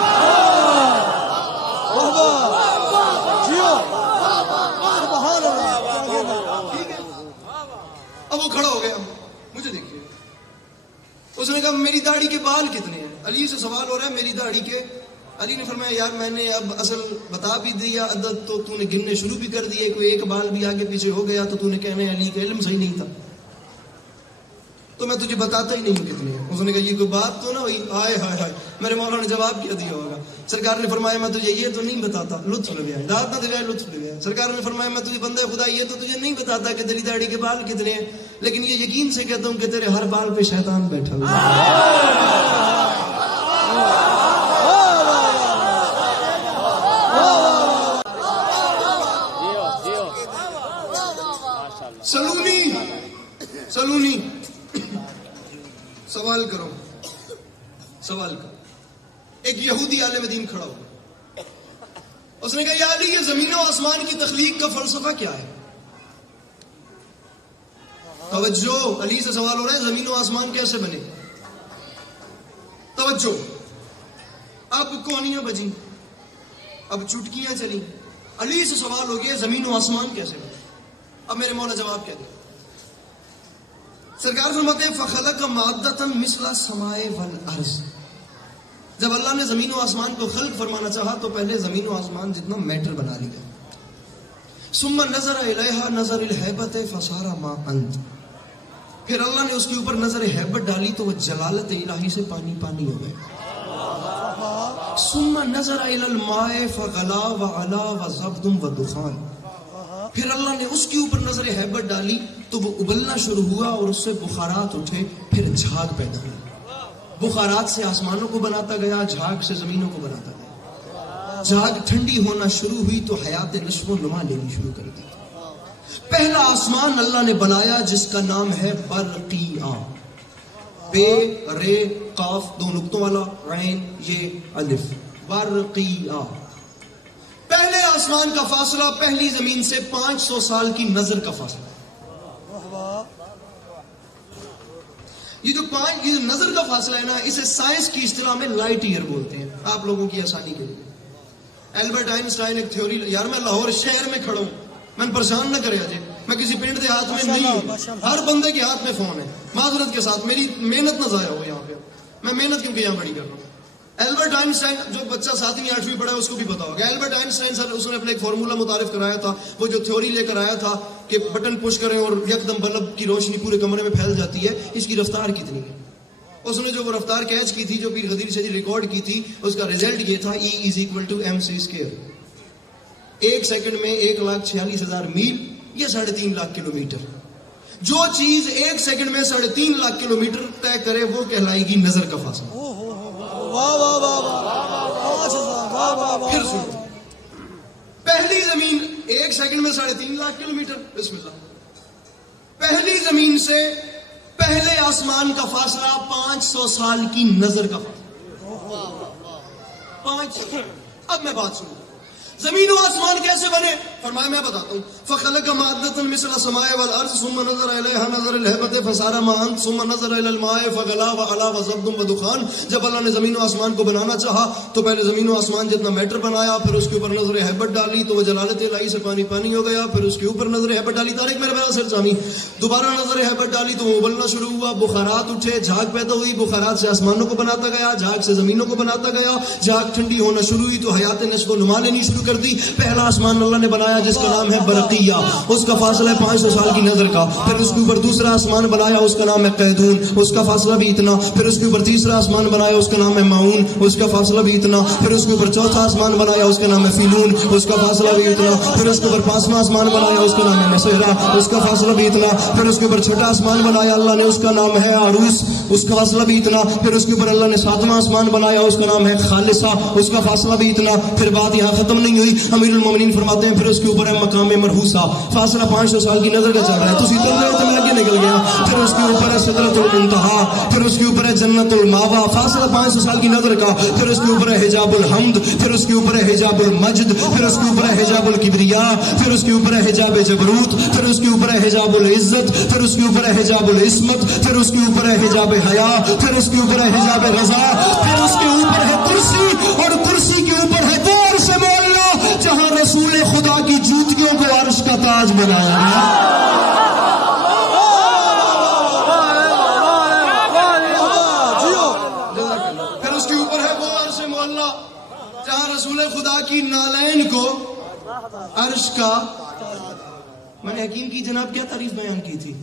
اب وہ کھڑا ہو گیا، اس نے کہا میری داڑھی کے بال کتنے ہیں؟ علی سے سوال ہو رہا ہے میری داڑھی کے. علی نے فرمایا یار میں نے اب اصل بتا بھی دیا عدد تو تو نے گننے شروع بھی کر دیے, کوئی ایک بال بھی آگے پیچھے ہو گیا تو نے کہنا ہے علی کا علم صحیح نہیں تھا, تو میں تجھے بتاتا ہی نہیں ہوں کتنے ہیں. اس نے کہا یہ کوئی بات تو نہ ہوئی. ہائے ہائے ہائے, میرے مولا نے جواب کیا دیا ہوگا. سرکار نے فرمایا میں تجھے یہ تو نہیں بتاتا, لطف لے گیا, داد نہ دلائے لطف لے گیا. سرکار نے فرمایا میں تجھے بندہ خدا یہ تو تجھے نہیں بتاتا کہ تیری داڑھی کے بال کتنے ہیں, لیکن یہ یقین سے کہتا ہوں کہ تیرے ہر بال پہ شیطان بیٹھا ہوا ہے. سلونی سوال کرو. ایک یہودی عالم دین کھڑا ہوا, اس نے کہا یا علی یہ زمین و آسمان کی تخلیق کا فلسفہ کیا ہے؟ توجہ, علی سے سوال ہو رہا ہے زمین و آسمان کیسے بنے. توجہ, اب کونیاں بجیں, اب چٹکیاں چلیں, علی سے سوال ہو گیا زمین و آسمان کیسے بنے. اب میرے مولا جواب کیا دیا. سرکار فرماتے ہیں فخلق مادۃ مثل السماء والارض. جب اللہ نے زمین و آسمان کو خلق فرمانا چاہا تو پہلے زمین و آسمان جتنا میٹر بنا لیا. ثم نظر الیہا نظر الہیبۃ فصار ما انت. پھر اللہ نے اس کے اوپر نظر ہیبت ڈالی تو وہ جلالت الہی سے پانی پانی ہو گئے. ثم نظر الی الماء فغلا وعلا وزبد ودخان. پھر اللہ نے اس کے اوپر نظر ہیبت ڈالی تو وہ ابلنا شروع ہوا اور اس سے بخارات اٹھے, پھر جھاگ پیدا ہوئی. بخارات سے آسمانوں کو بناتا گیا, جھاگ سے زمینوں کو بناتا گیا. جھاگ ٹھنڈی ہونا شروع ہوئی تو حیات نشو و نما لینی شروع کر دی. پہلا آسمان اللہ نے بنایا جس کا نام ہے برقیہ, بے رے قاف دو نقطوں والا, عین یہ الف, برقیہ. پہلے آسمان کا فاصلہ پہلی زمین سے 500 سال کی نظر کا فاصلہ. یہ جو نظر کا فاصلہ ہے نا, اسے سائنس کی اصطلاح میں لائٹ ایئر بولتے ہیں. آپ لوگوں کی آسانی کے لیے البرٹ آئنسٹائن ایک تھیوری, یار میں لاہور شہر میں کھڑا ہوں, میں پریشان نہ کرے اجے, میں کسی پنڈ کے ہاتھ میں نہیں ہوں, ہر بندے کے ہاتھ میں فون ہے. معذرت کے ساتھ میری محنت نہ ضائع ہو یہاں پہ, میں محنت کیونکہ یہاں بڑی کر رہا ہوں. البرٹ آئنسٹائن, جو بچہ 7ویں 8ویں پڑھا ہے اس کو بھی پتا ہوگا, البرٹ آئنسٹائن سر اس نے اپنے ایک فارمولا متعارف کرایا تھا. وہ جو تھیوری لے کر آیا تھا کہ بٹن پش کریں اور یکدم بلب کی روشنی پورے کمرے میں پھیل جاتی ہے, اس کی رفتار کتنی ہے. اس نے جو وہ رفتار کیچ کی تھی, جو پیر غدیر سے ریکارڈ کی تھی, اس کا رزلٹ یہ تھا E=mc². 1 سیکنڈ میں 1,46,000 میل, یہ 3.5 لاکھ کلومیٹر. جو چیز 1 سیکنڈ میں 3.5 لاکھ کلومیٹر طے کرے وہ کہلائے گی نظر کا فاصلہ. پھر سنو, پہلی زمین 1 سیکنڈ میں 3.5 لاکھ کلومیٹر. بسم اللہ. پہلی زمین سے پہلے آسمان کا فاصلہ 500 سال کی نظر کا فاصلہ. 500. اب میں بات سنوں, زمین و آسمان کیسے بنے؟ فرمایا میں بتاتا ہوں. فخلق مادۃ مثل السماء والارض ثم نظر الیہا نظر الہیبۃ فصار ما انت ثم نظر الی الماء فغلا وعلا وزبد ودخان. جب اللہ نے زمین و آسمان کو بنانا چاہا تو پہلے زمین و آسمان جتنا میٹر بنایا, پھر اس کے اوپر نظر ہیبت ڈالی تو وہ جلالت الہی سے پانی پانی ہو گیا. پھر اس کے اوپر نظر ہیبت ڈالی, طارق میرے بڑا سر سامی, دوبارہ نظر ہیبت ڈالی تو وہ ابلنا شروع ہوا, بخارات اٹھے, جھاگ پیدا ہوئی. بخارات سے آسمانوں کو بناتا گیا, جھاگ سے زمینوں کو بناتا گیا. جھاگ ٹھنڈی ہونا شروع ہوئی تو حیات نشو و نما لینی شروع کر دی. پہلا آسمان اللہ نے بنایا جس کا نام ہے برقیہ, اس کا فاصلہ ہے 500 سال کی نظر کا. پھر اس کے اوپر دوسرا آسمان بنایا, اس کا نام ہے قیدون, اس کا فاصلہ بھی اتنا. پھر اس کے اوپر تیسرا آسمان بنایا, اس کا نام ہے معون, اس کا فاصلہ بھی اتنا. پھر اس کے اوپر چوتھا آسمان بنایا, اس کا نام ہے فیلون, اس کا فاصلہ بھی اتنا. پھر اس کے اوپر 5واں آسمان بنایا, اس کا نام ہے مسحرا, اس کا فاصلہ بھی اتنا. پھر اس کے اوپر چھٹا آسمان بنایا اللہ نے, اس کا نام ہے عروس, اس کا فاصلہ بھی اتنا. پھر اس کے اوپر اللہ نے 7واں آسمان بنایا, اس کا نام ہے خالصہ, اس کا فاصلہ بھی اتنا. پھر بات یہاں ختم نہیں ہوئی, امیر المومنین فرماتے ہیں پھر اس کے اوپر ہے مقام مرحوسہ, فاصلہ 500 سال کی نظر کا چل رہا ہے, تسی تو رہے تو میں آگے نکل گیا. پھر اس کے اوپر ہے سدرۃ المنتہا, پھر اس کے اوپر ہے جنت الماوا, فاصلہ 500 سال کی نظر کا. پھر اس کے اوپر ہے حجاب الحمد, پھر اس کے اوپر ہے حجاب المجد, پھر اس کے اوپر ہے حجاب الکبریا, پھر اس کے اوپر ہے حجاب جبروت, پھر اس کے اوپر ہے حجاب العزت, پھر اس کے اوپر ہے حجاب العصمت, پھر اس کے اوپر ہے حجاب حیا, پھر اس کے اوپر ہے حجاب رضا, پھر اس کے اوپر ہے کرسی, اور کرسی کے اوپر ہے دور سے مولا جہاں رسول خدا کی جوتیوں کو عرش کا تاج بنایا گیا. پھر اس کے اوپر ہے وہ عرش معلا جہاں رسول خدا کی نالین کو عرش کا، میں نے حکیم کی جناب کیا تعریف بیان کی تھی،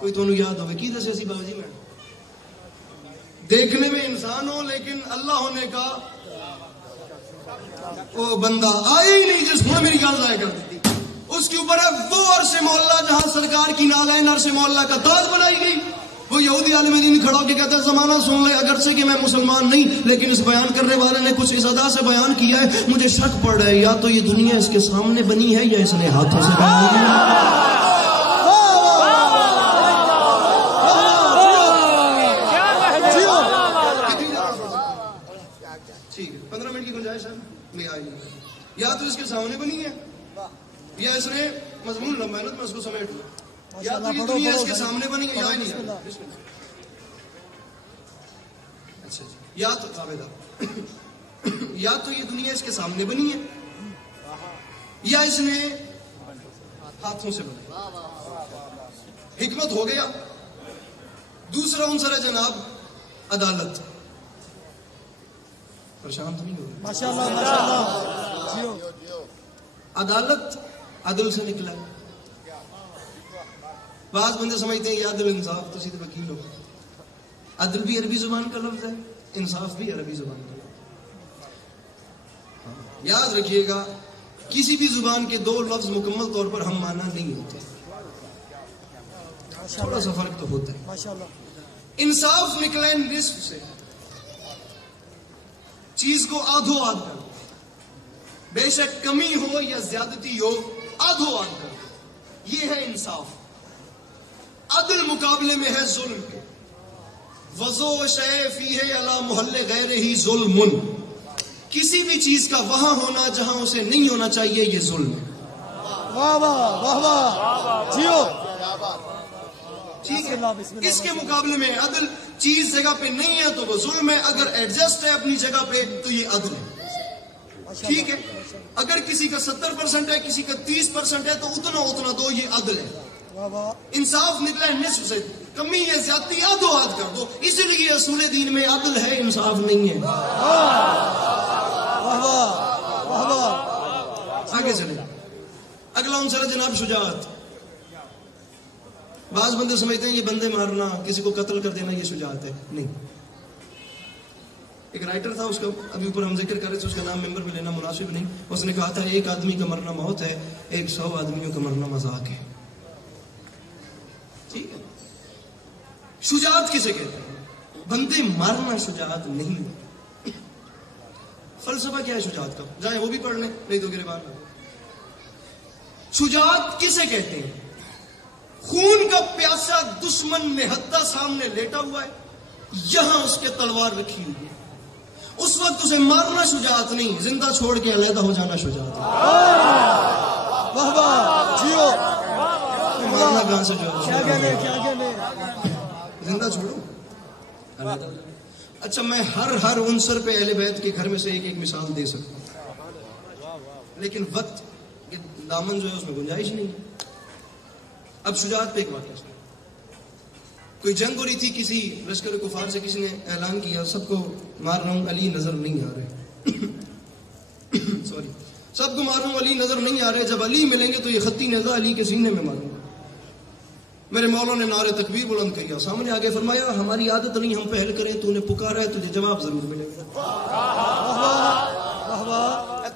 کوئی تو یاد ہوگی کی دس ایسی بازی میں دیکھنے میں انسان ہو لیکن اللہ ہونے کا وہ بندہ آئے ہی نہیں جس میں میری گال ضائع کر دیتی. اس کے اوپر ہے وہ عرش مولا جہاں سرکار کی نالین عرش مولا کا تاج بنائی گئی. وہ یہودی عالم دین کھڑا ہو کے کہتا ہے زمانہ سن لے، اگرچہ کہ میں مسلمان نہیں لیکن اس بیان کرنے والے نے کچھ اس ادا سے بیان کیا ہے، مجھے شک پڑ رہا ہے یا تو یہ دنیا اس کے سامنے بنی ہے یا اس نے ہاتھوں سے بنائی ہے. ٹھیک ہے 15 منٹ کی گنجائش ہے نہیں آئی، یا تو اس کے سامنے بنی ہے یا اس نے مضمون لمبا ہے نا میں اس کو سمیٹ لوں، یا تو یہ دنیا اس کے سامنے بنی ہے یا نہیں ہے. اچھا یا تو یا تو یہ دنیا اس کے سامنے بنی ہے یا اس نے ہاتھوں سے بنی. حکمت ہو گیا. دوسرا عنصر ہے جناب عدالت. پریشان تو نہیں ہو رہا؟ ماشاءاللہ. عدالت عدل سے نکلا. بعض بندے سمجھتے ہیں یہ عدل انصاف، تو سیدھے وکیل ہو. عدل بھی عربی زبان کا لفظ ہے، انصاف بھی عربی زبان کا لفظ ہے. یاد رکھیے گا کسی بھی زبان کے دو لفظ مکمل طور پر ہم مانا نہیں ہوتے، تھوڑا سا فرق تو ہوتا ہے. انصاف نکلا نصف سے، چیز کو آدھو آدھ کر دو، بے شک کمی ہو یا زیادتی ہو آدھو آدھ کر دو، یہ ہے انصاف. عدل مقابلے میں ہے ظلم کے. وضو شے فیہ علی محل غیر ہی ظلم. کسی بھی چیز کا وہاں ہونا جہاں اسے نہیں ہونا چاہیے یہ ظلم ہے. واہ واہ واہ واہ جیو. ٹھیک ہے. اس کے مقابلے میں عدل، چیز جگہ پہ نہیں ہے تو وہ ظلم ہے، اگر ایڈجسٹ ہے اپنی جگہ پہ تو یہ عدل ہے. ٹھیک ہے. اگر کسی کا 70% ہے کسی کا 30% ہے تو اتنا دو، یہ عدل ہے. انصاف نکلا ہے نصف سے، کمی یا زیادتی آدھو آدھ کر دو. اسی لیے اصول دین میں عدل ہے، انصاف نہیں ہے. آگے چلیں. اگلا عنصر ہے جناب شجاعت. بعض بندے سمجھتے ہیں یہ بندے مارنا، کسی کو قتل کر دینا یہ شجاعت ہے. نہیں. ایک رائٹر تھا، اس کا ابھی اوپر ہم ذکر کر رہے تھے، اس کا نام ممبر میں لینا مناسب نہیں. اس نے کہا تھا ایک آدمی کا مرنا موت ہے، 100 آدمیوں کا مرنا مذاق ہے. ٹھیک ہے. شجاعت کسے کہتے ہیں؟ بندے مارنا شجاعت نہیں. فلسفہ کیا ہے شجاعت کا؟ جائیں وہ بھی پڑھ لیں، نہیں تو گریبان میں. شجاعت کسے کہتے ہیں؟ خون کا پیاسا دشمن نہتا سامنے لیٹا ہوا ہے، یہاں اس کے تلوار رکھی ہوئی ہے، اس وقت اسے مارنا شجاعت نہیں، زندہ چھوڑ کے علیحدہ ہو جانا شجاعت ہے. واہ واہ جیو. مارنا کہاں سے جو زندہ چھوڑو. اچھا میں ہر عنصر پہ اہل بیت کے گھر میں سے ایک مثال دے سکتا ہوں، لیکن وقت کے دامن جو ہے اس میں گنجائش نہیں ہے. اب شجاعت پہ ایک واقعہ سنو. کوئی جنگ ہو رہی تھی، کسی لشکر کفار سے کسی نے اعلان کیا سب کو مار رہا ہوں علی نظر نہیں آ رہے. سوری، سب کو مار رہا ہوں علی نظر نہیں آ رہے، جب علی ملیں گے تو یہ خطی نظر علی کے سینے میں ماروں گا. میرے مولا نے نعرے تکبیر بلند کیا، سامنے آگے فرمایا ہماری عادت نہیں ہم پہل کریں، تو نے پکارا ہے تجھے جواب ضرور ملے گا.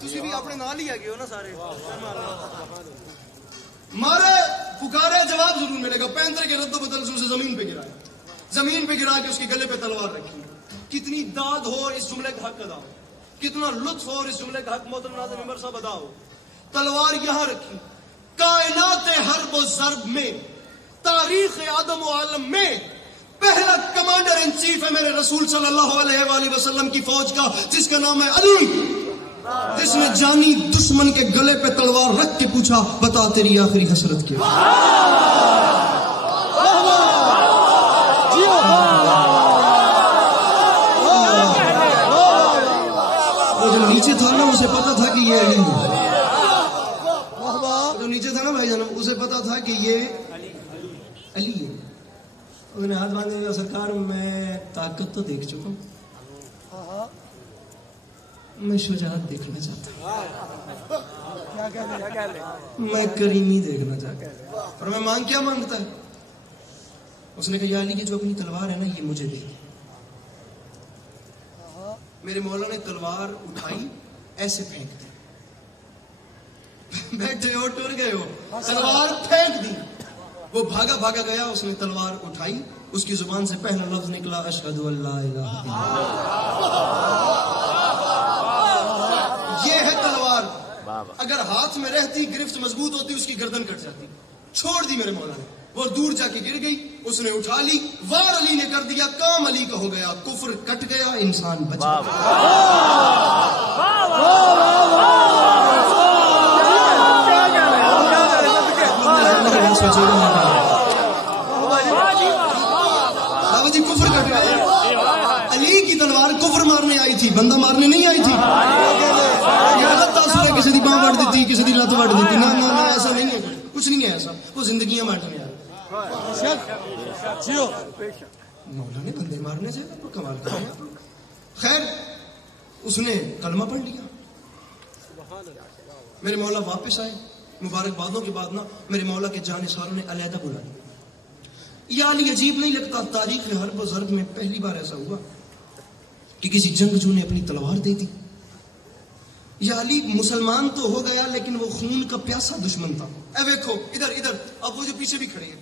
تسی بھی اپنے نال ہی آگے ہو نا سارے. مارے پکارے جواب ضرور ملے گا. پینتر کے رد و بدل سے اسے زمین پہ گرایا، زمین پہ گرا کے اس کے گلے پہ تلوار رکھی. کتنی داد ہو اس جملے کا حق ادا ہو، کتنا لطف ہو اس جملے کا حق محترم ناظرین ممبر صاحب ادا ہو. تلوار یہاں رکھی، کائنات حرب و ضرب میں، تاریخ آدم و عالم میں پہلا کمانڈر ان چیف ہے میرے رسول صلی اللہ علیہ وآلہ وسلم کی فوج کا، جس کا نام ہے علی، جس نے جانی دشمن کے گلے پہ تلوار رکھ کے پوچھا بتا تیری آخری حسرت کیا. وہ جو نیچے تھا نا اسے پتا تھا کہ یہ علی ہے. جو نیچے تھا نا بھائی جان اسے پتا تھا کہ یہ علی ہے. اس نے ہاتھ باندھے، سرکار میں طاقت تو دیکھ چکا ہوں میں شجاعت دیکھنا چاہتا ہوں، کیا لے میں کریمی دیکھنا چاہتا ہوں. اور میں مانگ کیا مانگتا ہے؟ اس نے کہا یا علی کی جو اپنی تلوار ہے نا یہ مجھے دے. میرے مولا نے تلوار اٹھائی ایسے پھینک دی. بیٹھے ہو ٹر گئے ہو، تلوار پھینک دی. وہ بھاگا بھاگا گیا، اس نے تلوار اٹھائی، اس کی زبان سے پہلا لفظ نکلا اشہد ان لا الہ الا اللہ. یہ ہے تلوار. اگر ہاتھ میں رہتی گرفت مضبوط ہوتی اس کی گردن کٹ جاتی. چھوڑ دی میرے مولا نے، وہ دور جا کے گر گئی، اس نے اٹھا لی، وار علی نے کر دیا، کام علی کا ہو گیا، کفر کٹ گیا، انسان بچ گیا. بابا جی کفر کٹ گیا. علی کی تلوار کفر مارنے آئی تھی، بندہ مارنے نہیں آئی تھی. کسی دی باں وڈ دیتی، کسی دی لت وڈ دیتی، نہ ایسا نہیں ہے، کچھ نہیں ہے ایسا. وہ زندگیاں بانٹنے آئی. مولا نے بندے مارنے سے کمال کر دیا. خیر اس نے کلمہ پڑھ لیا. میرے مولا واپس آئے، مبارکبادوں کے بعد نا میرے مولا کے جانثاروں نے علیحدہ بلایا. یا علی عجیب نہیں لگتا، تاریخ حرب و ضرب میں پہلی بار ایسا ہوا کہ کسی جنگجو نے اپنی تلوار دے دی. یا علی مسلمان تو ہو گیا لیکن وہ خون کا پیاسا دشمن تھا. اے دیکھو ادھر اب وہ جو پیچھے بھی کھڑے ہیں،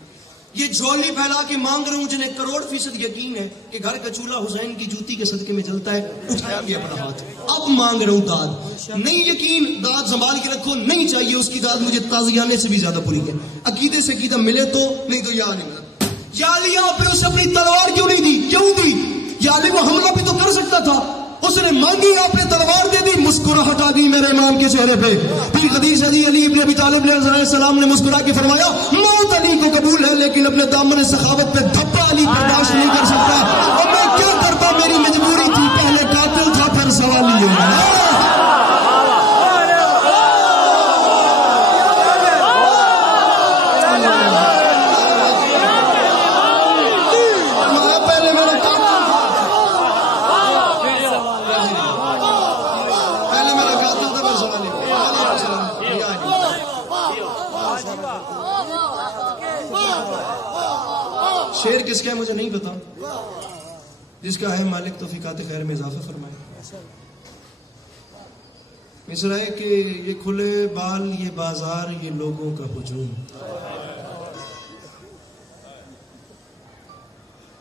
یہ جھولی پھیلا کے مانگ رہا ہوں جنہیں 100% یقین ہے کہ گھر کا چولہا حسین کی جوتی کے صدقے میں جلتا ہے. اٹھایا گیا اپنا ہاتھ، اب مانگ رہا ہوں داد. نہیں یقین، داد سنبھال کے رکھو، نہیں چاہیے اس کی داد مجھے تازیانے سے بھی زیادہ بری ہے. عقیدے سے عقیدہ ملے تو، نہیں تو یا نہیں ملا. یا علی آپ نے اسے اپنی تلوار کیوں نہیں دی؟ کیوں دی؟ یا علی وہ حملہ بھی تو کر سکتا تھا. اس نے مانگی، آپ نے تلوار دے دی، مسکراہٹ آ گئی میرے امام کے چہرے پہ. پھر حدیث علی ابن ابی طالب علیہ السلام نے مسکرا کے فرمایا موت علی کو قبول ہے لیکن اپنے دامن سخاوت پہ دھپا علی برداشت نہیں کر سکتا. اور میں کیا کرتا، میری مجبوری تھی، پہلے قاتل تھا پھر سوالی ہے. شیر کس کا ہے مجھے نہیں پتا، جس کا ہے مالک توفیقات خیر میں اضافہ فرمائے. مصرع ہے کہ یہ کھلے بال یہ بازار یہ لوگوں کا ہجوم،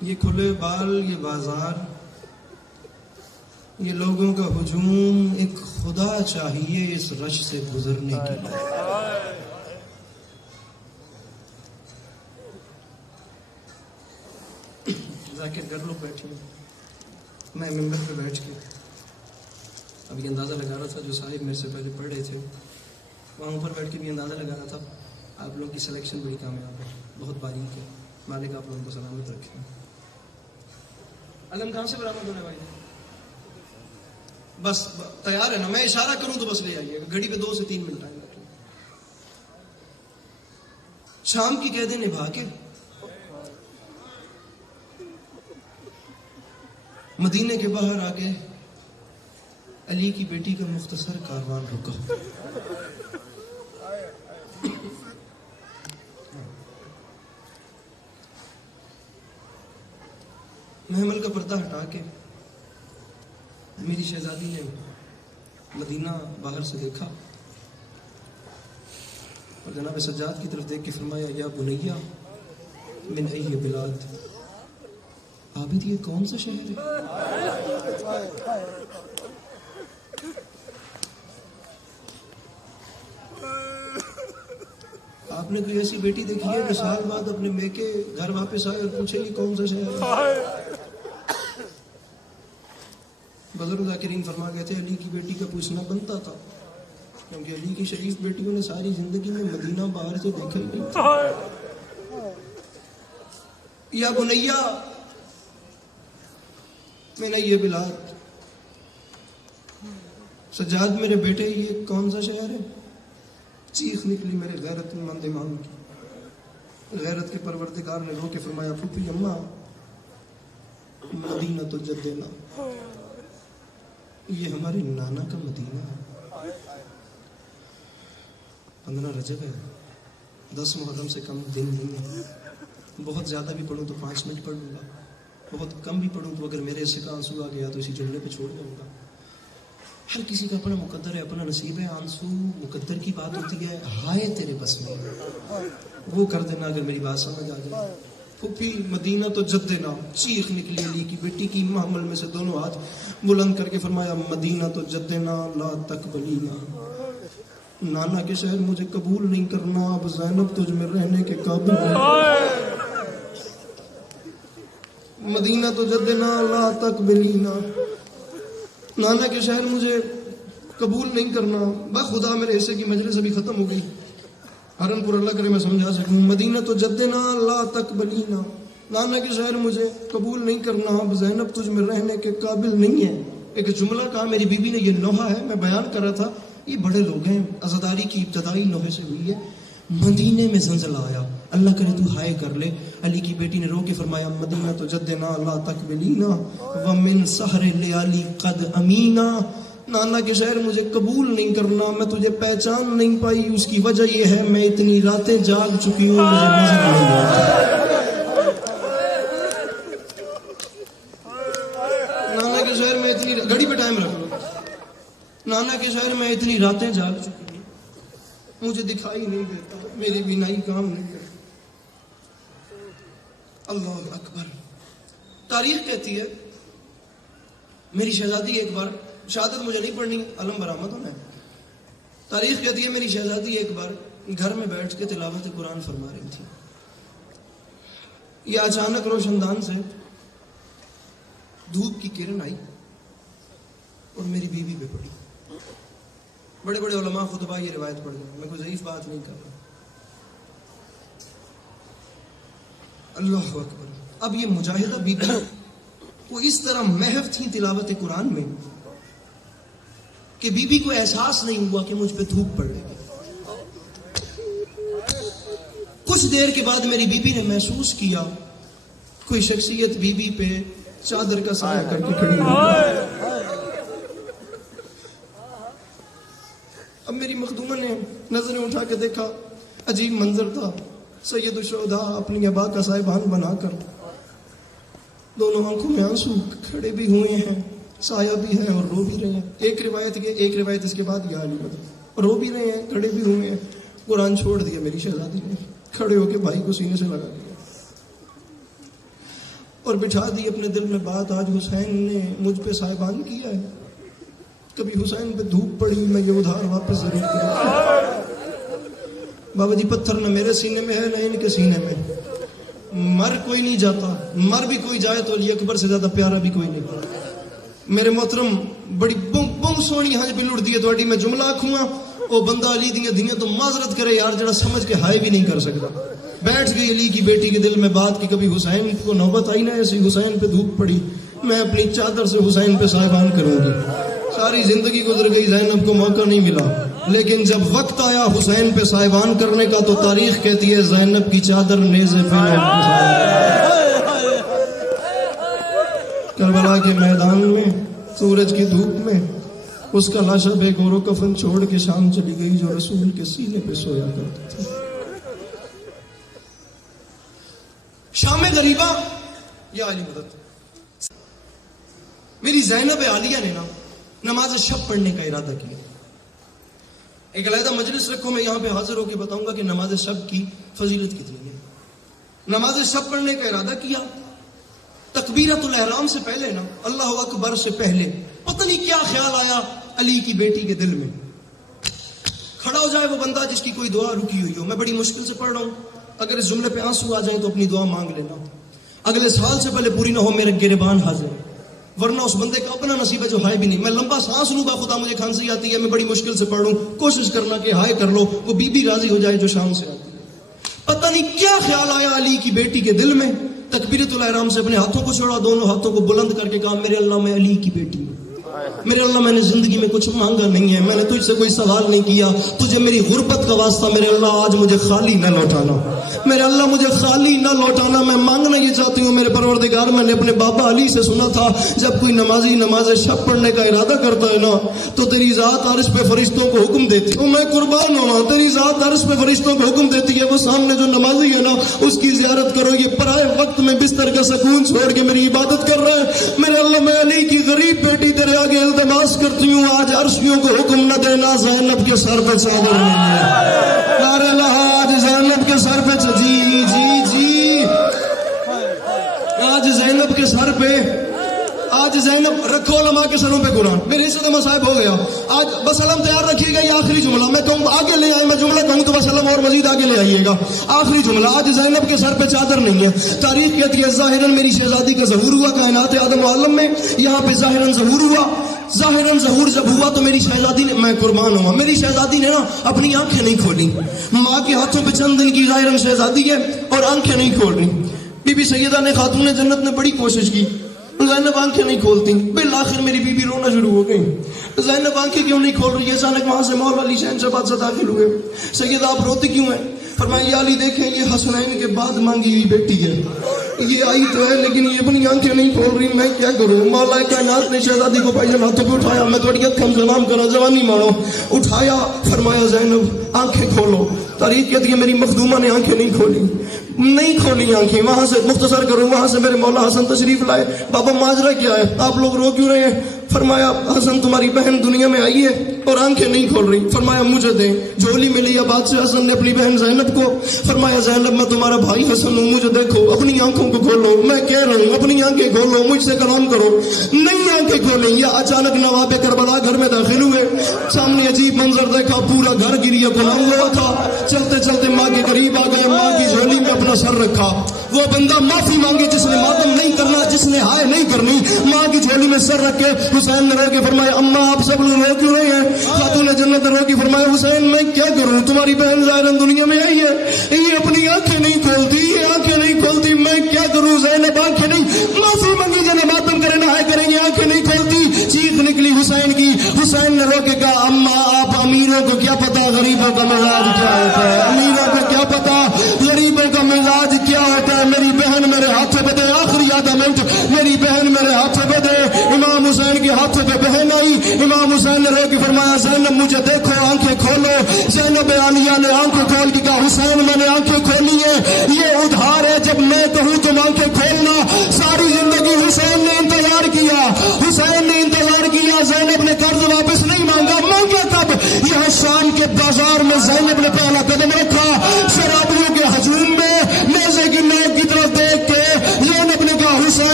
یہ کھلے بال یہ بازار یہ لوگوں کا ہجوم، ایک خدا چاہیے اس رش سے گزرنے کے لیے. ذاکر کر لو بیٹھے، میں ممبر پہ بیٹھ کے اب یہ اندازہ لگا رہا تھا، جو صاحب میرے سے پہلے پڑھ رہے تھے وہاں اوپر بیٹھ کے بھی اندازہ لگا رہا تھا. آپ لوگوں کی سلیکشن بڑی کامیاب ہے، بہت باریک ہے. مالک آپ لوگوں کو سلامت رکھے. علم کہاں سے برآمد ہونے والی ہے؟ بس تیار ہے نا؟ میں اشارہ کروں تو بس لے آئیے گا. گھڑی پہ 2 سے 3 منٹ ٹائم رکھیں. شام کی قیدیں نبھا کے مدینے کے باہر آگے علی کی بیٹی کا مختصر کاروان رکا. محمل کا پردہ ہٹا کے میری شہزادی نے مدینہ باہر سے دیکھا اور جناب سجاد کی طرف دیکھ کے فرمایا یا بنیا من ای بلاد. عابد یہ کون سا شہر ہے؟ آپ نے کوئی ایسی بیٹی دیکھی ہے کہ سال بعد اپنے میکے گھر واپس آئے اور پوچھے یہ کون سا شہر ہے؟ بزرگ ذاکرین فرما گئے تھے علی کی بیٹی کا پوچھنا بنتا تھا، کیونکہ علی کی شریف بیٹیوں نے ساری زندگی میں مدینہ باہر سے دیکھا ہی نہیں. یا بنیا میں نے یہ بلاد، سجاد میرے بیٹے یہ کون سا شہر ہے؟ چیخ نکلی میرے غیرت مند امام کی. غیرت کے پروردگار نے رو کے فرمایا پھوپھی اماں مدینہ تو جدنا. یہ ہمارے نانا کا مدینہ ہے. 15 رجب ہے, 10 محرم سے کم دن نہیں ہے. بہت زیادہ بھی پڑھوں تو 5 منٹ پڑھ لوں گا, بہت کم بھی پڑھوں تو اگر میرے حصے کا آنسو آ گیا تو اسی جملے پہ چھوڑ دوں گا. ہر کسی کا اپنا مقدر ہے, اپنا نصیب ہے. آنسو مقدر کی بات ہوتی ہے, ہائے تیرے بس میں, وہ کر دینا اگر میری بات سمجھ آ جائے. پھپھی مدینہ تو جد نام, چیخ نکلی علی کی بیٹی کی محمل میں سے, دونوں ہاتھ بلند کر کے فرمایا مدینہ تو جد نا لا تقبلینا. نانا کے شہر مجھے قبول نہیں کرنا, اب زینب تجھ میں رہنے کے قابل نہیں. مدینہ تو جد نا لا تقبلینا, نانا کے شہر مجھے قبول نہیں کرنا. بخدا میرے حصے کی مجلس ابھی ختم ہو گئی, ہرن پور اللہ کرے میں سمجھا سکوں. مدینہ تو جدنا لا تقبلینا, نانا کے شہر مجھے قبول نہیں کرنا, اب زینب تجھ میں رہنے کے قابل نہیں ہے. ایک جملہ کہا میری بیوی نے, یہ لوحہ ہے, میں بیان کر رہا تھا, یہ بڑے لوگ ہیں, عزاداری کی ابتدائی لوحے سے ہوئی ہے. مدینے میں زلزلہ آیا, اللہ کرے تو ہائے کر لے. علی کی بیٹی نے رو کے فرمایا مدینہ تو جدنا لا تقبلینا ومن سحر لیالی قد امینا. نانا کے شہر مجھے قبول نہیں کرنا, میں تجھے پہچان نہیں پائی, اس کی وجہ یہ ہے میں اتنی راتیں جاگ چکی ہوں, مجھے نظر نہیں آتا. نانا کے شہر میں اتنی, گھڑی پہ ٹائم رکھ لو, نانا کے شہر میں اتنی راتیں جاگ چکی ہوں, مجھے دکھائی نہیں دیتا, میری بینائی کام نہیں کرتی. اللہ اکبر. تاریخ کہتی ہے میری شہزادی ایک بار, شہادت مجھے نہیں پڑھنی, علم برآمد ہونا ہے. تاریخ کہتی ہے میری شہزادی ایک بار گھر میں بیٹھ کے تلاوت قرآن فرما رہی تھی. یہ اچانک روشن دان سے دھوپ کی کرن آئی اور میری بیوی پہ پڑی. بڑے بڑے علماء خطبہ یہ روایت پڑھ گئے, میں کوئی ضعیف بات نہیں کر رہا. اللہ اکبر. اب یہ مجاہدہ بیوی وہ اس طرح محو تھی تلاوت قرآن میں کہ بی بی کو احساس نہیں ہوا کہ مجھ پہ دھوپ پڑ رہی ہے. کچھ دیر کے بعد میری بی بی نے محسوس کیا کوئی شخصیت بی بی پہ چادر کا سایہ کر کے کھڑی ہے. اب میری مخدومہ نے نظریں اٹھا کے دیکھا, عجیب منظر تھا. سید الشہداء اپنی ابا کا صاحبان بنا کر دونوں آنکھوں میں آنسو کھڑے بھی ہوئے ہیں, سایہ بھی ہے اور رو بھی رہے ہیں. ایک روایت اس کے بعد یہ علی مدد, رو بھی رہے ہیں, کھڑے بھی ہوئے ہیں. قرآن چھوڑ دیا میری شہزادی نے, کھڑے ہو کے بھائی کو سینے سے لگا دیا اور بٹھا دی اپنے دل میں بات. آج حسین نے مجھ پہ صاحبان کیا ہے, کبھی حسین پہ دھوپ پڑی میں یہ ادھار واپس ضرور کروں. بابا جی پتھر نہ میرے سینے میں ہے نہ ان کے سینے میں, مر کوئی نہیں جاتا, مر بھی کوئی جائے تو علی اکبر سے زیادہ پیارا بھی کوئی نہیں. میرے محترم بڑی بہت سونی ہنج بھی لڑ دی ہے, میں جملہ آکھوں وہ بندہ علی دیاں تو معذرت کرے یار, جڑا سمجھ کے ہائے بھی نہیں کر سکتا. بیٹھ گئی علی کی بیٹی کے دل میں بات کی, کبھی حسین کو نوبت آئی نا ایسی حسین پہ دھوپ پڑی, میں اپنی چادر سے حسین پہ صاحبان کروں گی. ساری زندگی گزر گئی, زینب کو موقع نہیں ملا, لیکن جب وقت آیا حسین پہ صاحبان کرنے کا تو تاریخ کہتی ہے زینب کی چادر نیزے پہ کربلا کے میدان میں سورج کی دھوپ میں اس کا لاشا بے گور و کفن چھوڑ کے شام چلی گئی جو رسول کے سینے پہ سویا کرتی تھی. شام غریبہ یا علی مدد. میری زینب عالیہ نے نماز شب پڑھنے کا ارادہ کیا. ایک علیحدہ مجلس رکھو, میں یہاں پہ حاضر ہو کے بتاؤں گا کہ نماز شب کی فضیلت کتنی ہے. نماز شب پڑھنے کا ارادہ کیا, تکبیرۃ الاحرام سے پہلے اللہ اکبر سے پہلے پتہ نہیں کیا خیال آیا علی کی بیٹی کے دل میں. کھڑا ہو جائے وہ بندہ جس کی کوئی دعا رکی ہوئی ہو, میں بڑی مشکل سے پڑھ رہا ہوں, اگر اس جملے پہ آنسو آ جائیں تو اپنی دعا مانگ لینا, اگلے سال سے پہلے پوری نہ ہو میرے گریبان حاضر, ورنہ اس بندے کا اپنا نصیب ہے جو ہائے بھی نہیں. میں لمبا سانس لوں گا, خدا مجھے کھانسی آتی ہے, میں بڑی مشکل سے پڑھوں, کوشش کرنا کہ ہائے کر لو, وہ بی بی راضی ہو جائے جو شام سے آتی ہے. پتہ نہیں کیا خیال آیا علی کی بیٹی کے دل میں, تکبیرۃ الاحرام سے اپنے ہاتھوں کو چھوڑا, دونوں ہاتھوں کو بلند کر کے کہا میرے اللہ میں علی کی بیٹی ہوں. میرے اللہ میں نے زندگی میں کچھ مانگا نہیں ہے, میں نے تجھ سے کوئی سوال نہیں کیا, تجھے میری غربت کا واسطہ میرے اللہ آج مجھے خالی نہ لوٹانا, میرے اللہ مجھے خالی نہ لوٹانا. میں مانگنا یہ چاہتی ہوں میرے پروردگار, میں نے اپنے بابا علی سے سنا تھا جب کوئی نمازی نماز شب پڑھنے کا ارادہ کرتا ہے نا تو تیری ذات عرش پہ فرشتوں کو حکم دیتی ہے, میں قربان ہوا, تیری ذات عرش پہ فرشتوں کو حکم دیتی ہے, وہ سامنے جو نمازی ہے نا اس کی زیارت کرو, یہ پرائے وقت میں بستر کا سکون چھوڑ کے میری عبادت کر رہے ہیں. میرے اللہ میں علی کی غریب بیٹی تیرے آگے التماس کرتی ہوں, آج عرشیوں کو حکم نہ دینا زینب کے سر پہ چادر نہیں ہے, نعرہ آج زینب کے سر پہ جی جی جی آج زینب کے سر پہ, آج زینب رکھو علماء کے سروں پہ قرآن, میرے حصے میں صاحب ہو گیا. آج بس علم تیار رکھیے گا, یہ آخری جملہ میں کہوں آگے لے آئے, میں جملہ کہوں تو بس علم اور مزید آگے لے آئیے گا. آخری جملہ, آج زینب کے سر پہ چادر نہیں ہے. تاریخ کہتی ہے ظاہراً میری شہزادی کا ظہور ہوا کائنات آدم و عالم میں, یہاں پہ ظاہراً ظہور ہوا. ظاہراً ظہور جب ہوا تو میری شہزادی نے, میں قربان ہوا, میری شہزادی نے نا اپنی آنکھیں نہیں کھولی. ماں کے ہاتھوں پہ چند دن کی ظاہراً شہزادی ہے اور آنکھیں نہیں کھول رہی. بی بی سیدہ نے, خاتون جنت نے بڑی کوشش کی, زینب آنکھیں نہیں کھولتی. بالآخر میری بی بی رونا شروع ہو گئی, زینب آنکھیں کیوں نہیں کھول رہی ہے. اچانک وہاں سے مولا علی شہن شہباز سے داخل ہوئے. سیدہ آپ روتی کیوں ہیں؟ فرمایا یا علی دیکھیں یہ حسنین کے بعد مانگی ہوئی بیٹی ہے, یہ آئی تو ہے لیکن یہ اپنی آنکھیں نہیں کھول رہی, میں کیا کروں. مولا کائنات نے شہزادی کو بھائی جان ہاتھوں پہ اٹھایا, میں تھوڑی کم سلام کرا, جوانی مارو, اٹھایا, فرمایا زینب آنکھیں کھولو. تاریخ کہتی ہے میری مخدومہ نے آنکھیں نہیں کھولی, نہیں کھولی آنکھیں. وہاں سے مختصر کروں, وہاں سے میرے مولا حسن تشریف لائے. بابا ماجرا کیا ہے, آپ لوگ رو کیوں رہے ہیں؟ فرمایا حسن تمہاری بہن دنیا میں آئی ہے اور آنکھیں نہیں کھول رہی. فرمایا مجھے دیں. جھولی ملی بادشاہ حسن نے اپنی بہن زینب کو. فرمایا زینب میں تمہارا بھائی حسن ہوں, مجھے دیکھو, اپنی آنکھوں کو کھولو, میں کہہ رہا ہوں اپنی آنکھیں کھولو, مجھ سے کلام کرو. نہیں آنکھیں کھولیں. یا اچانک نواب کربلا گھر میں داخل ہوئے, سامنے عجیب منظر دیکھا, پورا گھر گریا گناہ ہوا تھا. چلتے چلتے ماں کے قریب آ گئے, ماں کی جھولی میں اپنا سر رکھا. وہ بندہ معافی مانگے جس نے ماتم نہیں کرنا, جس نے ہائے نہیں کرنی. ماں کی جھولی میں سر رکھ کے حسین نے رو کے فرمایا اماں آپ سب لوگ رو کیوں رہے ہیں؟ خاتون جنت رو کی. فرمایا حسین میں کیا کروں, تمہاری بہن ظاہراً دنیا میں آئی ہے, یہ اپنی آنکھیں نہیں کھولتی, یہ آنکھیں نہیں کھولتی, میں کیا کروں. زینب آنکھیں نہیں, معافی مانگی جنہیں ماتم کرے نہ ہائے کریں, یہ آنکھیں نہیں کھولتی. چیخ نکلی حسین کی. حسین نے رو کے کہا اماں آپ امیروں کو کیا پتا غریبوں کا مزاج کیا ہوتا ہے, امیروں کو کیا پتا غریبوں کا مزاج کیا ہوتا ہے. میری بہن میرے ہاتھوں پہ دے, آخری آدھا منٹ میری بہن میرے ہاتھوں پہ دے. امام حسین کے ہاتھوں پہ بہن آئی. امام حسین نے رو کے فرمایا زینب مجھے دیکھو, آنکھیں کھولو. زینب عالیہ نے آنکھیں کھول کے کہا حسین میں نے آنکھیں کھولی ہیں, یہ ادھار ہے, جب میں کہوں تم آنکھیں کھولنا. ساری زندگی حسین نے انتظار کیا, حسین نے انتظار کیا. زینب نے قرض واپس